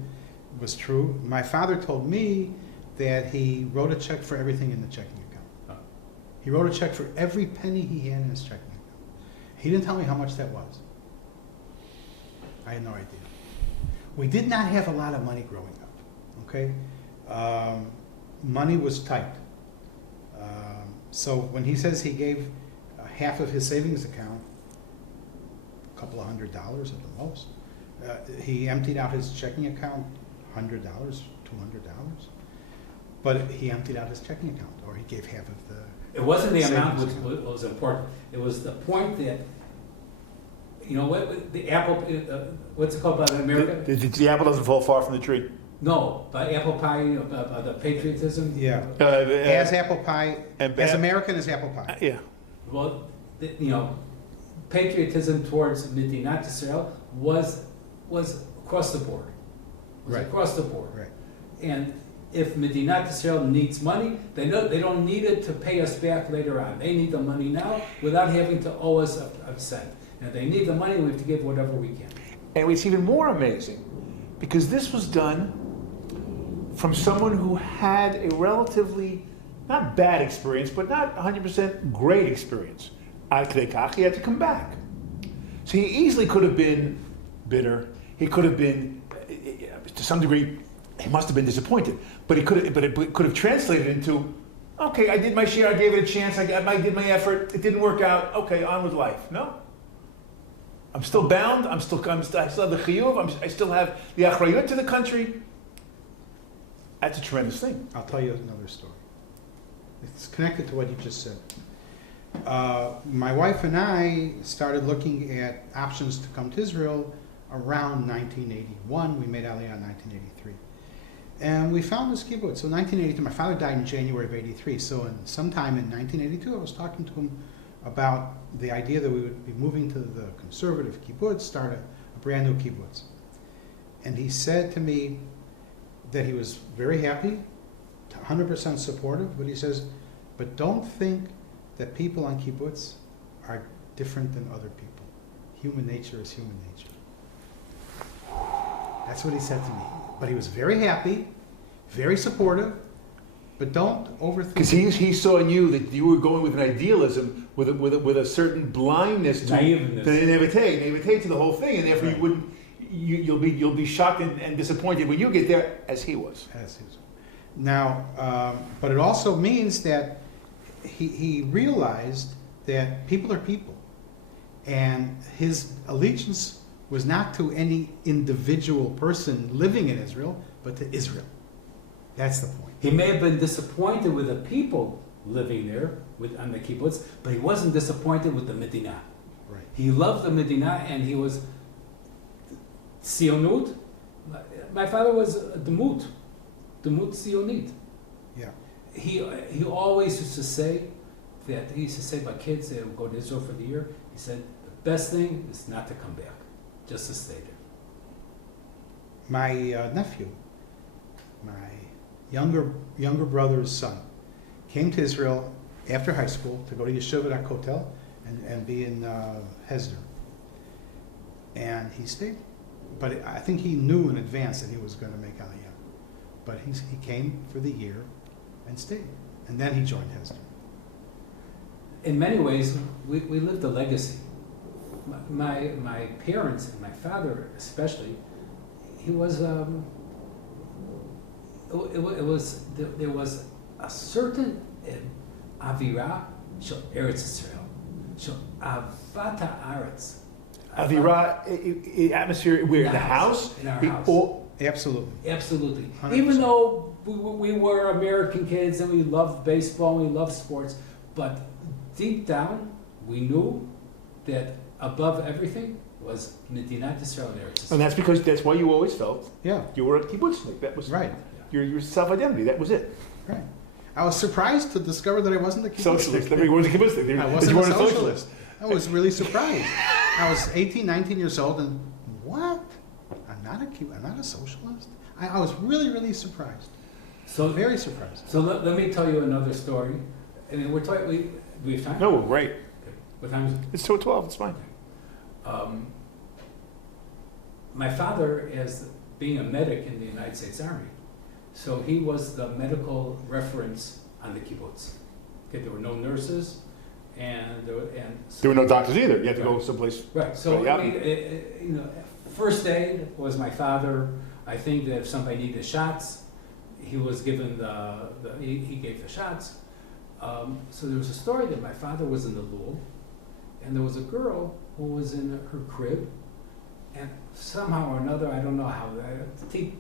was true. My father told me that he wrote a check for everything in the checking account. Oh. He wrote a check for every penny he had in his checking account. He didn't tell me how much that was. I had no idea. We did not have a lot of money growing up, okay? Money was tight. So when he says he gave half of his savings account, a couple of $100 at the most, he emptied out his checking account, $100, $200. But he emptied out his checking account, or he gave half of the. It wasn't the amount savings which account. was important. It was the point that, the apple, what's it called by America? The apple doesn't fall far from the tree. No, by apple pie, by the patriotism. Yeah. As apple pie, as American as apple pie. Yeah. Well, patriotism towards Medinat Israel was across the board. Right. Across the board. Right. And if Medinat Israel needs money, they don't need it to pay us back later on. They need the money now without having to owe us a cent. And if they need the money, we have to give whatever we can. And it's even more amazing because this was done from someone who had a relatively, not bad experience, but not 100% great experience. Ad k'dei kach, he had to come back. So he easily could have been bitter. He could have been, to some degree, he must have been disappointed. But it could have translated into, okay, I did my share, I gave it a chance, I did my effort, it didn't work out, okay, on with life. No. I'm still bound, I still have the chiyuv, I still have the achrayut to the country. That's a tremendous thing. I'll tell you another story. It's connected to what you just said. My wife and I started looking at options to come to Israel around 1981. We made Aliyah in 1983. And we found this kibbutz. So 1982, my father died in January of 83. So sometime in 1982, I was talking to him about the idea that we would be moving to the conservative kibbutz, start a brand new kibbutz. And he said to me that he was very happy, 100% supportive, but he says, but don't think that people on kibbutz are different than other people. Human nature is human nature. That's what he said to me. But he was very happy, very supportive, but don't overthink. Because he saw in you that you were going with an idealism, with a certain blindness to naivete to the whole thing, and therefore Right. you'll be shocked and disappointed when you get there, as he was. As he was. Now, but it also means that he realized that people are people, and his allegiance was not to any individual person living in Israel, but to Israel. That's the point. He may have been disappointed with the people living there on the kibbutz, but he wasn't disappointed with the Medina. Right. He loved the Medina, and he was Sionut. My father was Demut Sionit. Yeah. He always used to say that, he used to say about kids that would go to Israel for the year, he said, the best thing is not to come back, just to stay there. My nephew, my younger brother's son, came to Israel after high school to go to Yeshiva Kotel and be in Hesder. And he stayed. But I think he knew in advance that he was going to make Aliyah. But he came for the year and stayed. And then he joined Hesder. In many ways, we lived a legacy. My parents, and my father especially, he was, there was a certain avira shel Eretz Yisrael, shel avat haaretz. Avira, atmosphere, we're in the house. In our house. Absolutely. Absolutely. 100%. Even though we were American kids and we loved baseball and we loved sports, but deep down we knew that above everything was Medinat Yisrael and Eretz Yisrael. And that's why you always felt you were a kibbutznik. That was Right. your self-identity. That was it. Right. I was surprised to discover that I wasn't a kibbutz. Socialist. You weren't a kibbutznik. I wasn't a socialist. I was really surprised. I was 18, 19 years old, and what? I'm not a socialist? I was really, really surprised. So Very surprised. So let me tell you another story. And we're talking. We have time. No, right. Okay. What time is it? It's 2:12. It's fine. My father, as being a medic in the United States Army, so he was the medical reference on the kibbutz. Okay, there were no nurses, and There were no doctors either. You had to go someplace. right. So Right, yeah. I mean, first aid was my father. I think that if somebody needed shots, he was given he gave the shots. So there was a story that my father was in the lul, and there was a girl who was in her crib, and somehow or another, I don't know how,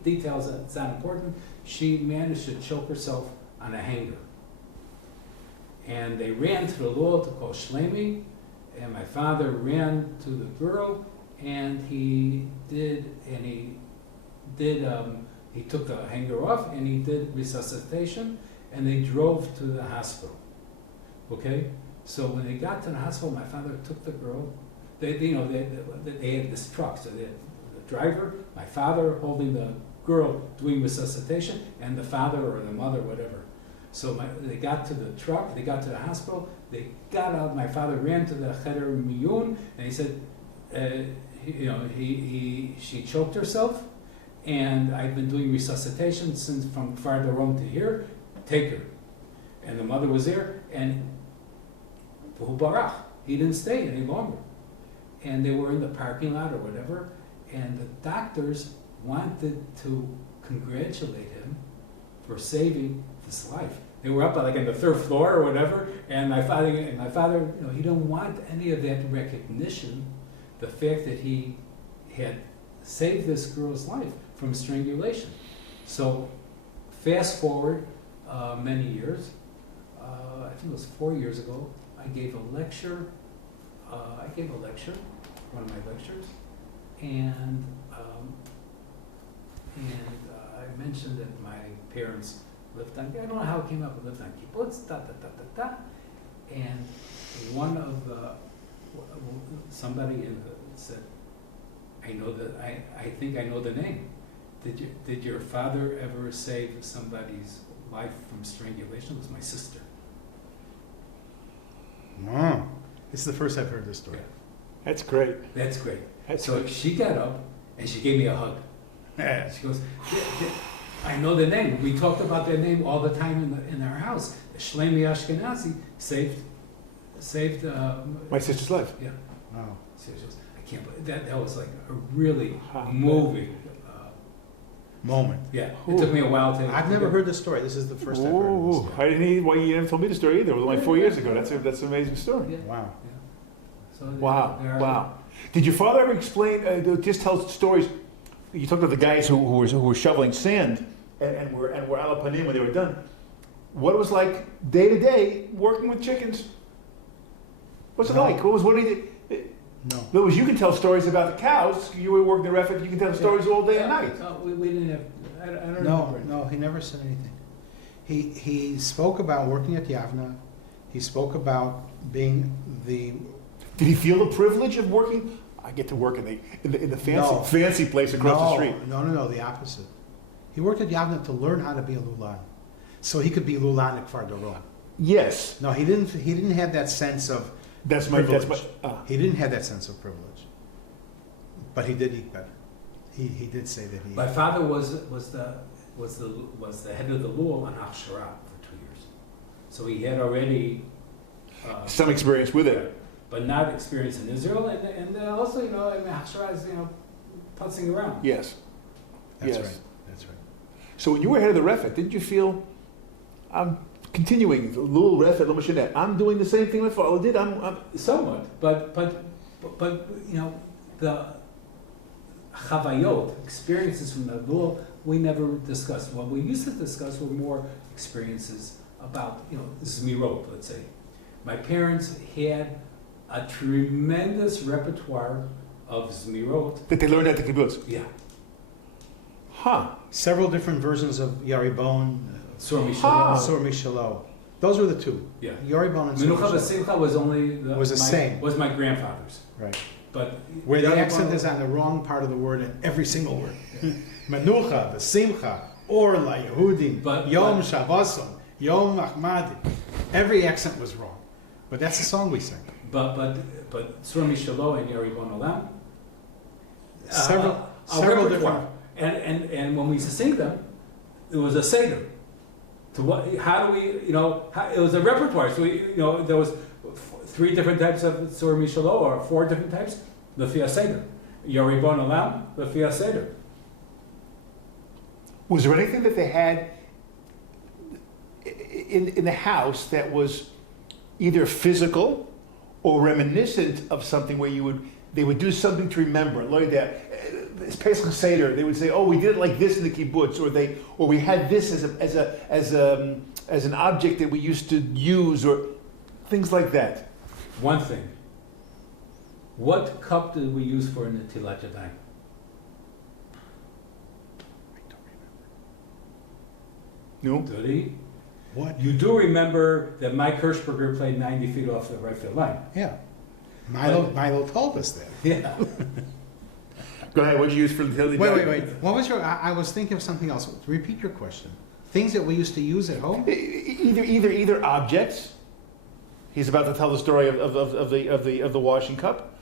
details, it's not important, she managed to choke herself on a hanger. And they ran to the lul to call Shlemi, and my father ran to the girl, and he took the hanger off, and he did resuscitation, and they drove to the hospital. Okay? So when they got to the hospital, my father took the girl. They had this truck. So they had the driver, my father holding the girl doing resuscitation, and the father or the mother, whatever. So they got to the truck, they got to the hospital, they got out, my father ran to the cheder miyun, and he said, she choked herself, and I've been doing resuscitation since from Kfar Darom to here, take her. And the mother was there, and he didn't stay any longer. and they were in the parking lot or whatever, and the doctors wanted to congratulate him for saving his life. They were up like on the third floor or whatever, and my father, he didn't want any of that recognition, the fact that he had saved this girl's life from strangulation. So, fast forward many years, I think it was 4 years ago, I gave a lecture, one of my lectures, and I mentioned that my parents lived on, I don't know how it came up, but lived on kibbutz, and one of somebody said, I think I know the name. Did your father ever save somebody's life from strangulation? It was my sister. Wow. This is the first I've heard this story. Yeah. That's great. That's great. That's So great. she got up and she gave me a hug. Yeah. She goes, I know the name. We talked about their name all the time in our house. Shlomi Ashkanazy saved My sister's life. Yeah. Wow. So I can't believe that was like a really Huh. moving Moment. yeah. Ooh. It took me a while to. I've never heard this story. This is the first I've heard of this Ooh, story. I didn't even, well, you didn't tell me the story either. It was only 4 years ago. That's an amazing story. Yeah. Wow. So Wow, there are- wow. Did your father ever explain, just tell stories? You talked about the guys who were shoveling sand and were ala panim when they were done. What it was like day to day working with chickens? What's it No. like? What did you? No. In other words, you can tell stories about the cows. You were working the ref. You can tell stories all day and Yeah, night. no, we didn't have. I don't No, remember. no, he never said anything. He spoke about working at Yavna. He spoke about being the Did he feel the privilege of working? I get to work in the fancy place across the street. No, the opposite. He worked at Yavna to learn how to be a lulan, so he could be lulan at Kfar Doron. Yes, No, he didn't have that sense of that's my. privilege. He didn't have that sense of privilege, but he did eat better. He did say that he. My father was the head of the lul on Hachshara for 2 years, so he had already Some experience with it. but not experience in Israel, and also Hachshara is putzing around. Yes. That's yes. right. That's right. So when you were head of the refet, didn't you feel, I'm continuing, Lul refet, Lo Mashinet, I'm doing the same thing my father did, I'm Somewhat, but the chavayot, experiences from the lul, we never discussed. What we used to discuss were more experiences about, Zmirot, let's say. My parents had a tremendous repertoire of Zmirot. that they learned at the kibbutz. Yeah. Huh. Several different versions of Yaribon, Sur Ah. Mishalom. Sor Mishalo. Those were the two. Yeah. Yaribon and Sor Menucha Mishalo. V'Simcha was only Was the same. Was my grandfather's, Right. but Where the Yaribon- accent is on the wrong part of the word in every single word. Menucha, V'Simcha, Orla, Yehudim, But- Yom but- Shabbosom, Yom Ahmadi. Every accent was wrong. But that's the song we sang. But Sur Mishalo and Yaribon Olam. Several repertoire. different. And when we used to sing them, it was a seder. To what? How do we? It was a repertoire. So there was 3 different types of Sur Mishalo, or 4 different types. The Fia Seder, Yaribon Olam, the Fia Seder. Was there anything that they had in the house that was either physical or reminiscent of something where they would do something to remember? Like that, it's Pesach Seder. They would say, "Oh, we did it like this in the kibbutz," or we had this as an object that we used to use, or things like that. One thing. What cup did we use for Netilat Yadayim? No. Did he? What? You do remember that Mike Hirschberger played 90 feet off the right field line. Yeah. Milo told us that. Yeah. Go ahead. What did you use for the Wait. What was I was thinking of something else. Repeat your question. Things that we used to use at home? Either objects. He's about to tell the story of the washing cup,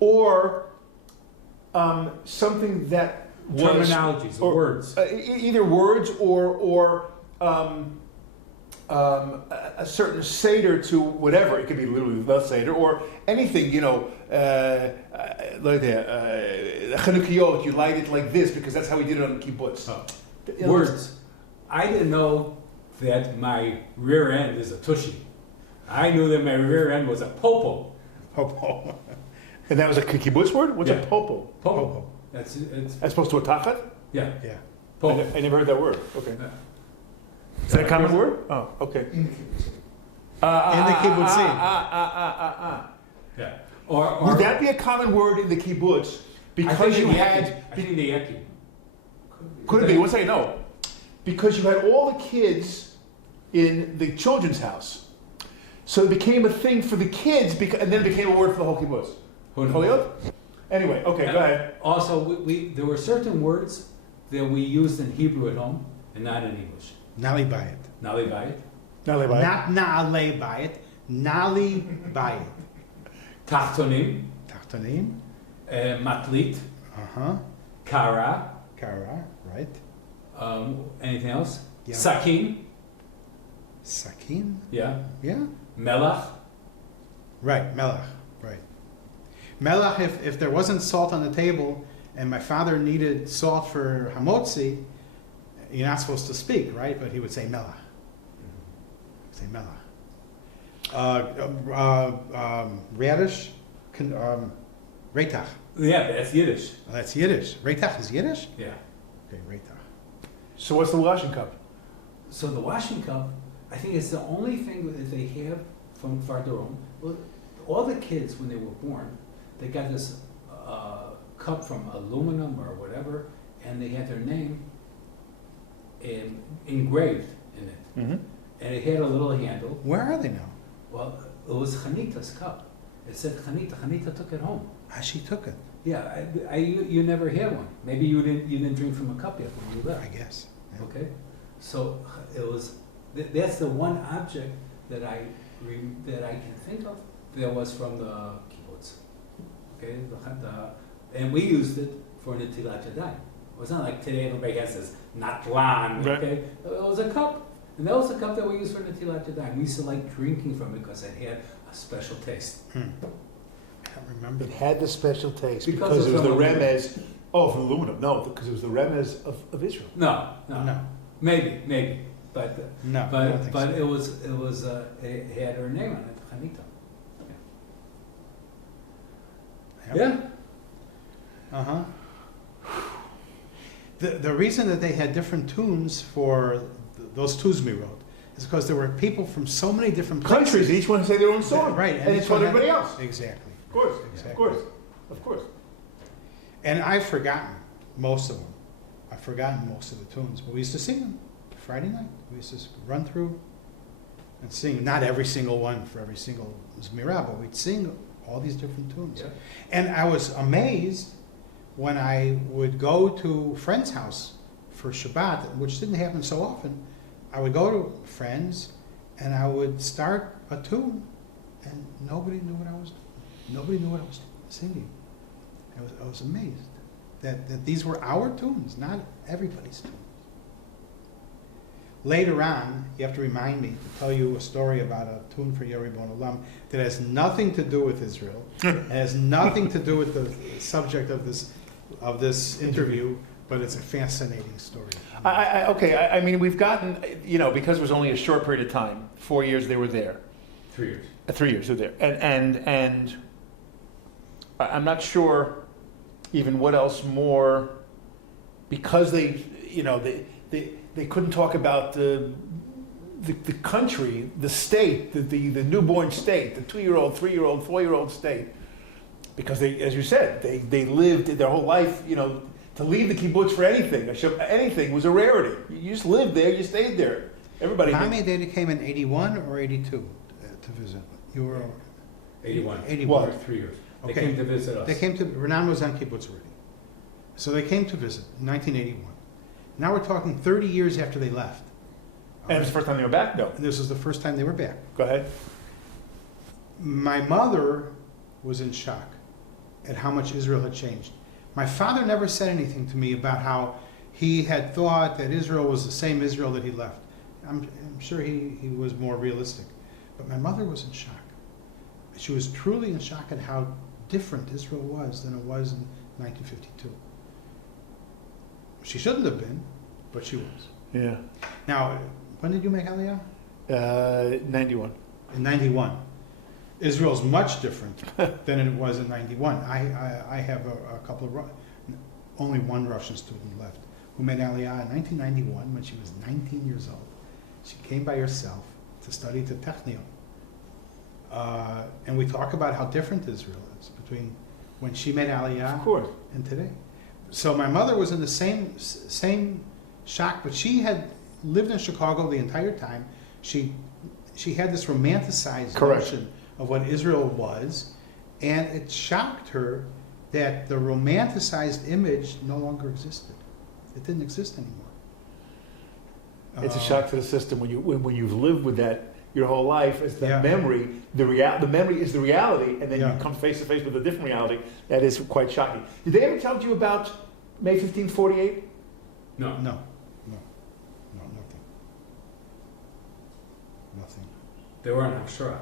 or something that was Terminologies, or words. either words or a certain seder to whatever. It could be literally the seder or anything, you know, like Chanukiot, you light it like this because that's how we did it on the kibbutz. You know, Words. I didn't know that my rear end is a tushy. I knew that my rear end was a popo. Popo. And that was a kibbutz word? What's Yeah. a popo? Popo. It's As opposed to a tachat? yeah. Yeah. Popo. I never heard that word. Okay. Yeah. Is that a common word? Oh, okay. In the kibbutzim. Yeah. Or Would that be a common word in the kibbutz because you had... I think the Eki. Could it be? What's I know? Because you had all the kids in the children's house. So it became a thing for the kids, and then it became a word for the whole kibbutz. Who knows? Choliyot? Anyway, okay, go ahead. Also, there were certain words that we used in Hebrew at home and not in English. Nali bayit. Nali bayit, Now they buy it. Not na'alei bayit. Nali bayit. tachtonim, Tachtanim. matlit, Uh-huh. kara, Kara. Right. anything else? Yeah. Sakin, Sakin. yeah. Yeah. Melach, Right. Melach. Right. Melach, if there wasn't salt on the table and my father needed salt for hamotzi, you're not supposed to speak, right? But he would say melach. Say melach. Radish, reitach. yeah, that's Yiddish. Oh, that's Yiddish. Reitach is Yiddish? Yeah. Okay, reitach. So what's the washing cup? So the washing cup, I think it's the only thing that they have from Fardarom. Well, all the kids, when they were born, they got this cup from aluminum or whatever, and they had their name engraved in it. Mm-hmm. And it had a little handle. Where are they now? Well, it was Chanita's cup. It said Chanita. Chanita took it home. Ah, she took it, Yeah, you never had one. Maybe you didn't drink from a cup yet when you I left. guess. Yeah. Okay, so it was. That's the one object that I can think of that was from the kibbutz. Okay, and we used it for Netilat Yadayim. It was not like today everybody has this natlan. Right. Okay, it was a cup, and that was the cup that we used for Netilat Yadayim. We used to like drinking from it because it had a special taste. I don't remember. It had the special taste Because because it was it's the from aluminum. remez. Oh, from aluminum. No, because it was the remez of Israel. No, No. maybe, but No, I don't think but so. it had her name on it, Chanita. Yeah. Uh-huh. The reason that they had different tunes for those tunes we wrote is because there were people from so many different places. Countries, each one say their own song. Right. And it's each what one had- everybody else. Exactly. Of course, Exactly. of course, of course. And I've forgotten most of them. I've forgotten most of the tunes, but we used to sing them Friday night. We used to run through and sing, not every single one for every single Zmirah, but we'd sing all these different tunes. Yeah. And I was amazed when I would go to a friend's house for Shabbat, which didn't happen so often. I would go to friends and I would start a tune and nobody knew what I was doing. Nobody knew what I was singing. I was amazed that these were our tunes, not everybody's tunes. Later on, you have to remind me to tell you a story about a tune for Yeribon Olam that has nothing to do with Israel, has nothing to do with the subject of this interview, but it's a fascinating story. I mean, we've gotten, because it was only a short period of time, 4 years they were there. 3 years. 3 years they were there. And I'm not sure even what else more, because they couldn't talk about the country, the state, the newborn state, the 2-year-old, 3-year-old, 4-year-old state, because they, as you said, they lived their whole life, to leave the kibbutz for anything was a rarity. You just lived there, you stayed there. Everybody. Mommy, Daddy came in 81 or 82 to visit. You were 81. 81. Or 3 years. They Okay. came to visit us. They came to, Ronan was on kibbutz already. So they came to visit in 1981. Now we're talking 30 years after they left. And it was the first time they were back? No. And this was the first time they were back. Go ahead. My mother was in shock at how much Israel had changed. My father never said anything to me about how he had thought that Israel was the same Israel that he left. I'm sure he was more realistic. But my mother was in shock. She was truly in shock at how different Israel was than it was in 1952. She shouldn't have been, but she was. Yeah. Now, when did you make Aliyah? 91. In 91. Israel's much different than it was in 91. I have a couple of, only one Russian student left who made Aliyah in 1991 when she was 19 years old. She came by herself to study the Technion. And we talk about how different Israel is between when she made Aliyah Of course. and today. So my mother was in the same shock, but she had lived in Chicago the entire time. She had this romanticized Correct. notion of what Israel was, and it shocked her that the romanticized image no longer existed. It didn't exist anymore. It's a shock to the system when you've lived with that your whole life. It's the Yeah. memory. The memory is the reality, and then Yeah. you come face to face with a different reality. That is quite shocking. Did they ever tell you about May 1548? No. No, nothing. They were in Hashura.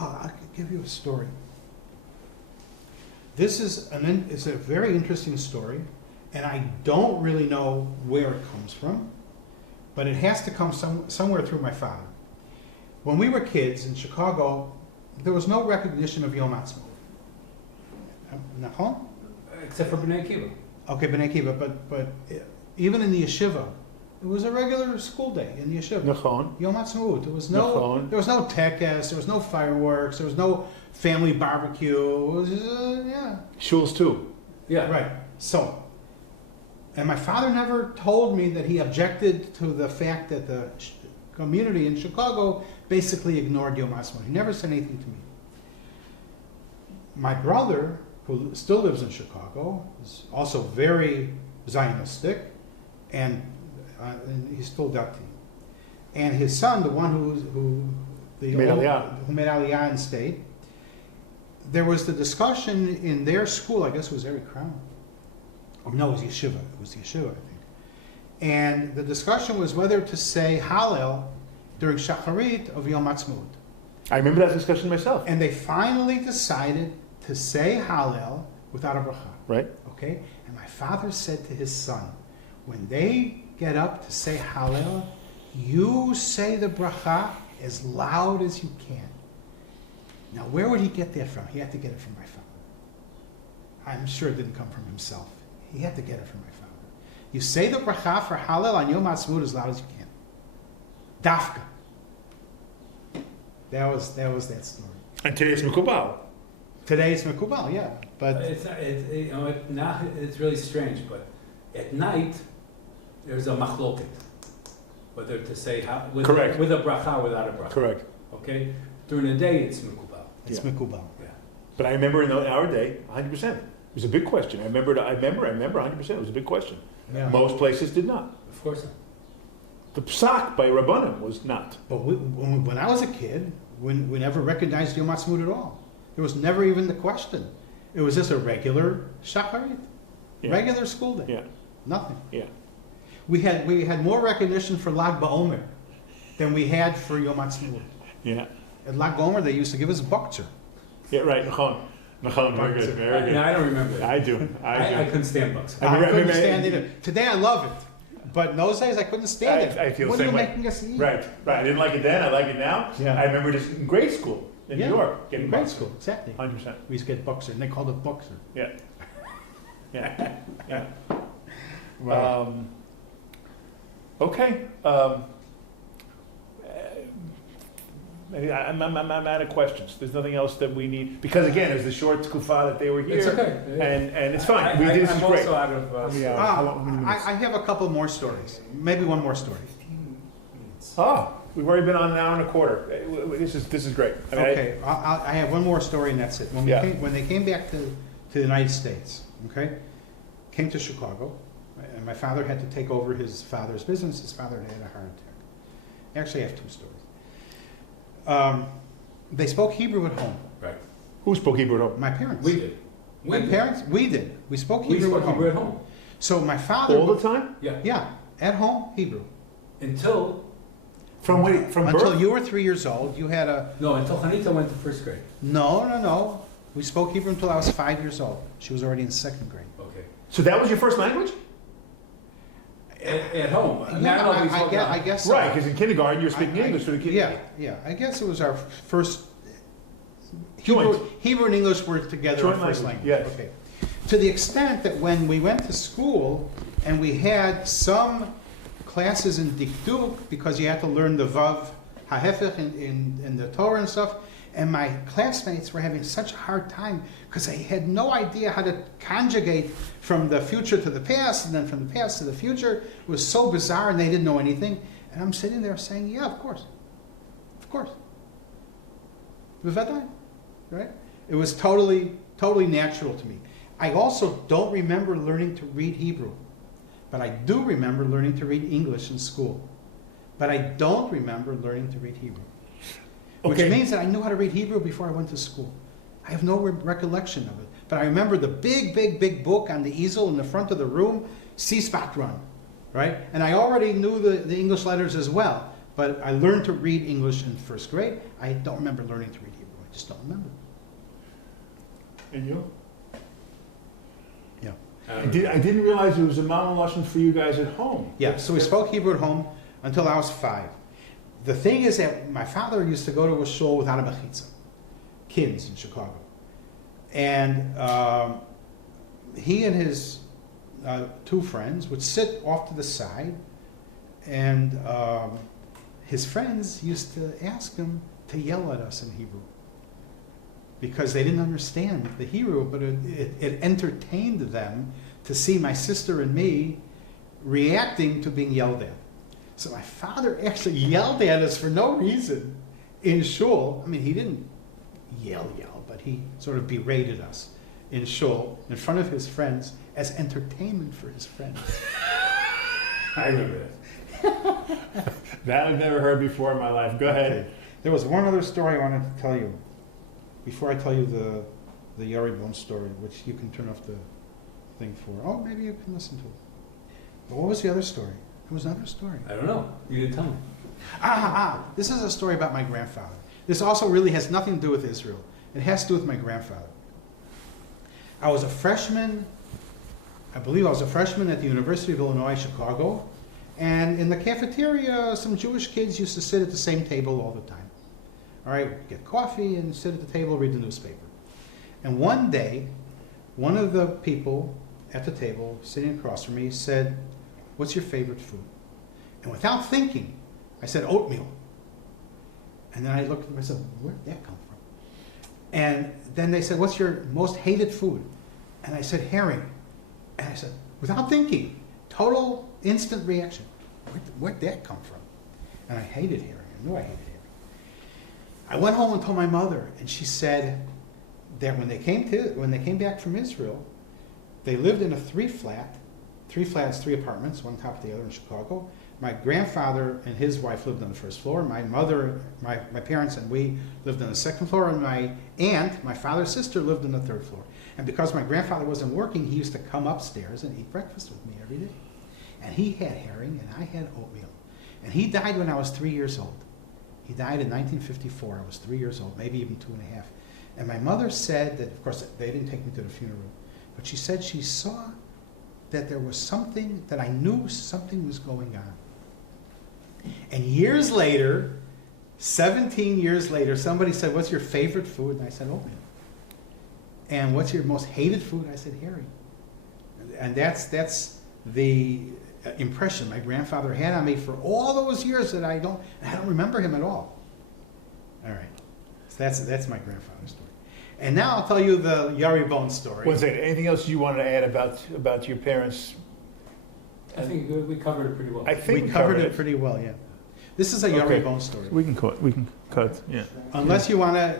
Oh, I could give you a story. This is it's a very interesting story, and I don't really know where it comes from, but it has to come somewhere through my father. When we were kids in Chicago, there was no recognition of Yom Ha'atzmaut. Nachon? Except for B'nai Akiva. Okay, B'nai Akiva, but even in the yeshiva, it was a regular school day in the yeshiva. Nachon. Yom Ha'atzmaut. There was Nachon. no tekes, there was no fireworks, there was no family barbecue. It was yeah. Shuls too. Yeah. Right. So, and my father never told me that he objected to the fact that the community in Chicago basically ignored Yom Ha'atzmaut. He never said anything to me. My brother, who still lives in Chicago, is also very Zionistic, and he's still Dati. And his son, the one who Made Aliyah. who made Aliyah and stayed, there was the discussion in their school, I guess it was Erie Crown. Or no, it was Yeshiva. It was Yeshiva, I think. And the discussion was whether to say Hallel during Shacharit of Yom Ha'atzmaut. I remember that discussion myself. And they finally decided to say Hallel without a bracha. Right. Okay? And my father said to his son, when they get up to say Hallel, you say the bracha as loud as you can. Now, where would he get that from? He had to get it from my father. I'm sure it didn't come from himself. He had to get it from my father. You say the bracha for Hallel on Yom Ha'atzmaut as loud as you can. Dafka. That was that story. And today it's Mekubal. Today it's Mekubal, yeah. But Now it's really strange, but at night there's a machloket, whether to say Correct. with a bracha, without a bracha. Correct. Okay. During the day it's mekubal. it's Yeah. Mekubal. Yeah. But I remember in our day, 100%. It was a big question. I remember 100%. It was a big question. Yeah. Most places did not. Of course not. The psak by Rabbanim was not. But when I was a kid, we never recognized Yom Ha'atzmaut at all. There was never even the question. It was just a regular shacharit, Yeah. regular school day. Yeah. Nothing. Yeah. We had more recognition for Lag BaOmer than we had for Yom Ha'atzmaut. Yeah. At Lag BaOmer, they used to give us bukcher. Yeah, right. Nachon. Very good. Very good. I don't remember that. I do. I couldn't stand bucks. I remember- couldn't stand it. Today I love it. But in those days I couldn't stand it. I feel the what are same you way. making us eat? Right. I didn't like it then. I like it now. Yeah. I remember this in grade school in Yeah. New York. Getting In grade bucked. school, exactly. 100%. We used to get bukser, and they called it bukser. Yeah. Yeah. Yeah. Right. Okay. Maybe I'm out of questions. There's nothing else that we need because again, it's the short kufa that they were here, It's okay. and it's fine. This is I'm great. also out of. I have a couple more stories. Maybe one more story. Oh, we've already been on an hour and a quarter. This is great. I mean, Okay, I have one more story and that's it. Yeah. When they came back to the United States, okay, came to Chicago, and my father had to take over his father's business. His father had a heart attack. Actually, I have two stories. They spoke Hebrew at home. Right. Who spoke Hebrew at home? My parents. We did. My parents. We did. We spoke We Hebrew spoke at home. Hebrew at home. So my father. All the time? Yeah. Yeah, at home Hebrew. until, From Until birth? you were 3 years old, you had a, no, until Hanita went to first grade. no. We spoke Hebrew until I was 5 years old. She was already in second grade. Okay. So that was your first language? At home. Yeah, I guess so. Right, because in kindergarten you're speaking English to the kids. Yeah. I guess it was our first Joint. Hebrew and English were together Joint our first language, language. yes. Okay. To the extent that when we went to school and we had some classes in Dikduk, because you had to learn the Vav HaHefech in the Torah and stuff, and my classmates were having such a hard time because they had no idea how to conjugate from the future to the past and then from the past to the future. It was so bizarre and they didn't know anything. And I'm sitting there saying, yeah, of course. Of course. Bevadai, right? It was totally natural to me. I also don't remember learning to read Hebrew, but I do remember learning to read English in school. But I don't remember learning to read Hebrew. Which Okay. means that I knew how to read Hebrew before I went to school. I have no recollection of it. But I remember the big book on the easel in the front of the room, Sisbatran, right? And I already knew the English letters as well. But I learned to read English in first grade. I don't remember learning to read Hebrew. I just don't remember. And you? Yeah. I didn't realize there was a Mama Lashon for you guys at home. Yeah, so we spoke Hebrew at home until I was 5. The thing is that my father used to go to a shul without a mechitza, Kins in Chicago. And he and his 2 friends would sit off to the side, and his friends used to ask him to yell at us in Hebrew because they didn't understand the Hebrew, but it entertained them to see my sister and me reacting to being yelled at. So my father actually yelled at us for no reason in shul. I mean, he didn't yell, but he sort of berated us in shul in front of his friends as entertainment for his friends. I remember that. That I've never heard before in my life. Go ahead. Okay. There was one other story I wanted to tell you before I tell you the Yari Bone story, which you can turn off the thing for. Oh, maybe you can listen to it. But what was the other story? There was another story. I don't know. You didn't tell me. This is a story about my grandfather. This also really has nothing to do with Israel. It has to do with my grandfather. I was a freshman, I believe I was a freshman at the University of Illinois, Chicago, and in the cafeteria, some Jewish kids used to sit at the same table all the time. All right, get coffee and sit at the table, read the newspaper. And one day, one of the people at the table sitting across from me said, "What's your favorite food?" And without thinking, I said, "Oatmeal." And then I looked at them and I said, "Where'd that come from?" And then they said, "What's your most hated food?" And I said, "Herring." And I said, without thinking, total instant reaction, where'd that come from? And I hated herring. I knew I hated herring. I went home and told my mother, and she said that when they came back from Israel, they lived in a 3-flat, 3 flats, 3 apartments, one on top of the other in Chicago. My grandfather and his wife lived on the first floor. My mother, my parents and we lived on the second floor, and my aunt, my father's sister, lived on the 3rd floor. And because my grandfather wasn't working, he used to come upstairs and eat breakfast with me every day. And he had herring and I had oatmeal. And he died when I was 3 years old. He died in 1954. I was 3 years old, maybe even 2.5. And my mother said that, of course, they didn't take me to the funeral, but she said she saw that there was something, that I knew something was going on. And years later, 17 years later, somebody said, "What's your favorite food?" And I said, "Oatmeal." "And what's your most hated food?" I said, "Herring." And that's the impression my grandfather had on me for all those years that I don't remember him at all. All right, so that's my grandfather's story. And now I'll tell you the Yari Bone story. One second. Anything else you wanted to add about your parents? I think we covered it pretty well. I think we covered it pretty well, yeah. This is a Yari Bone story. We can cut. Yeah. Unless you want to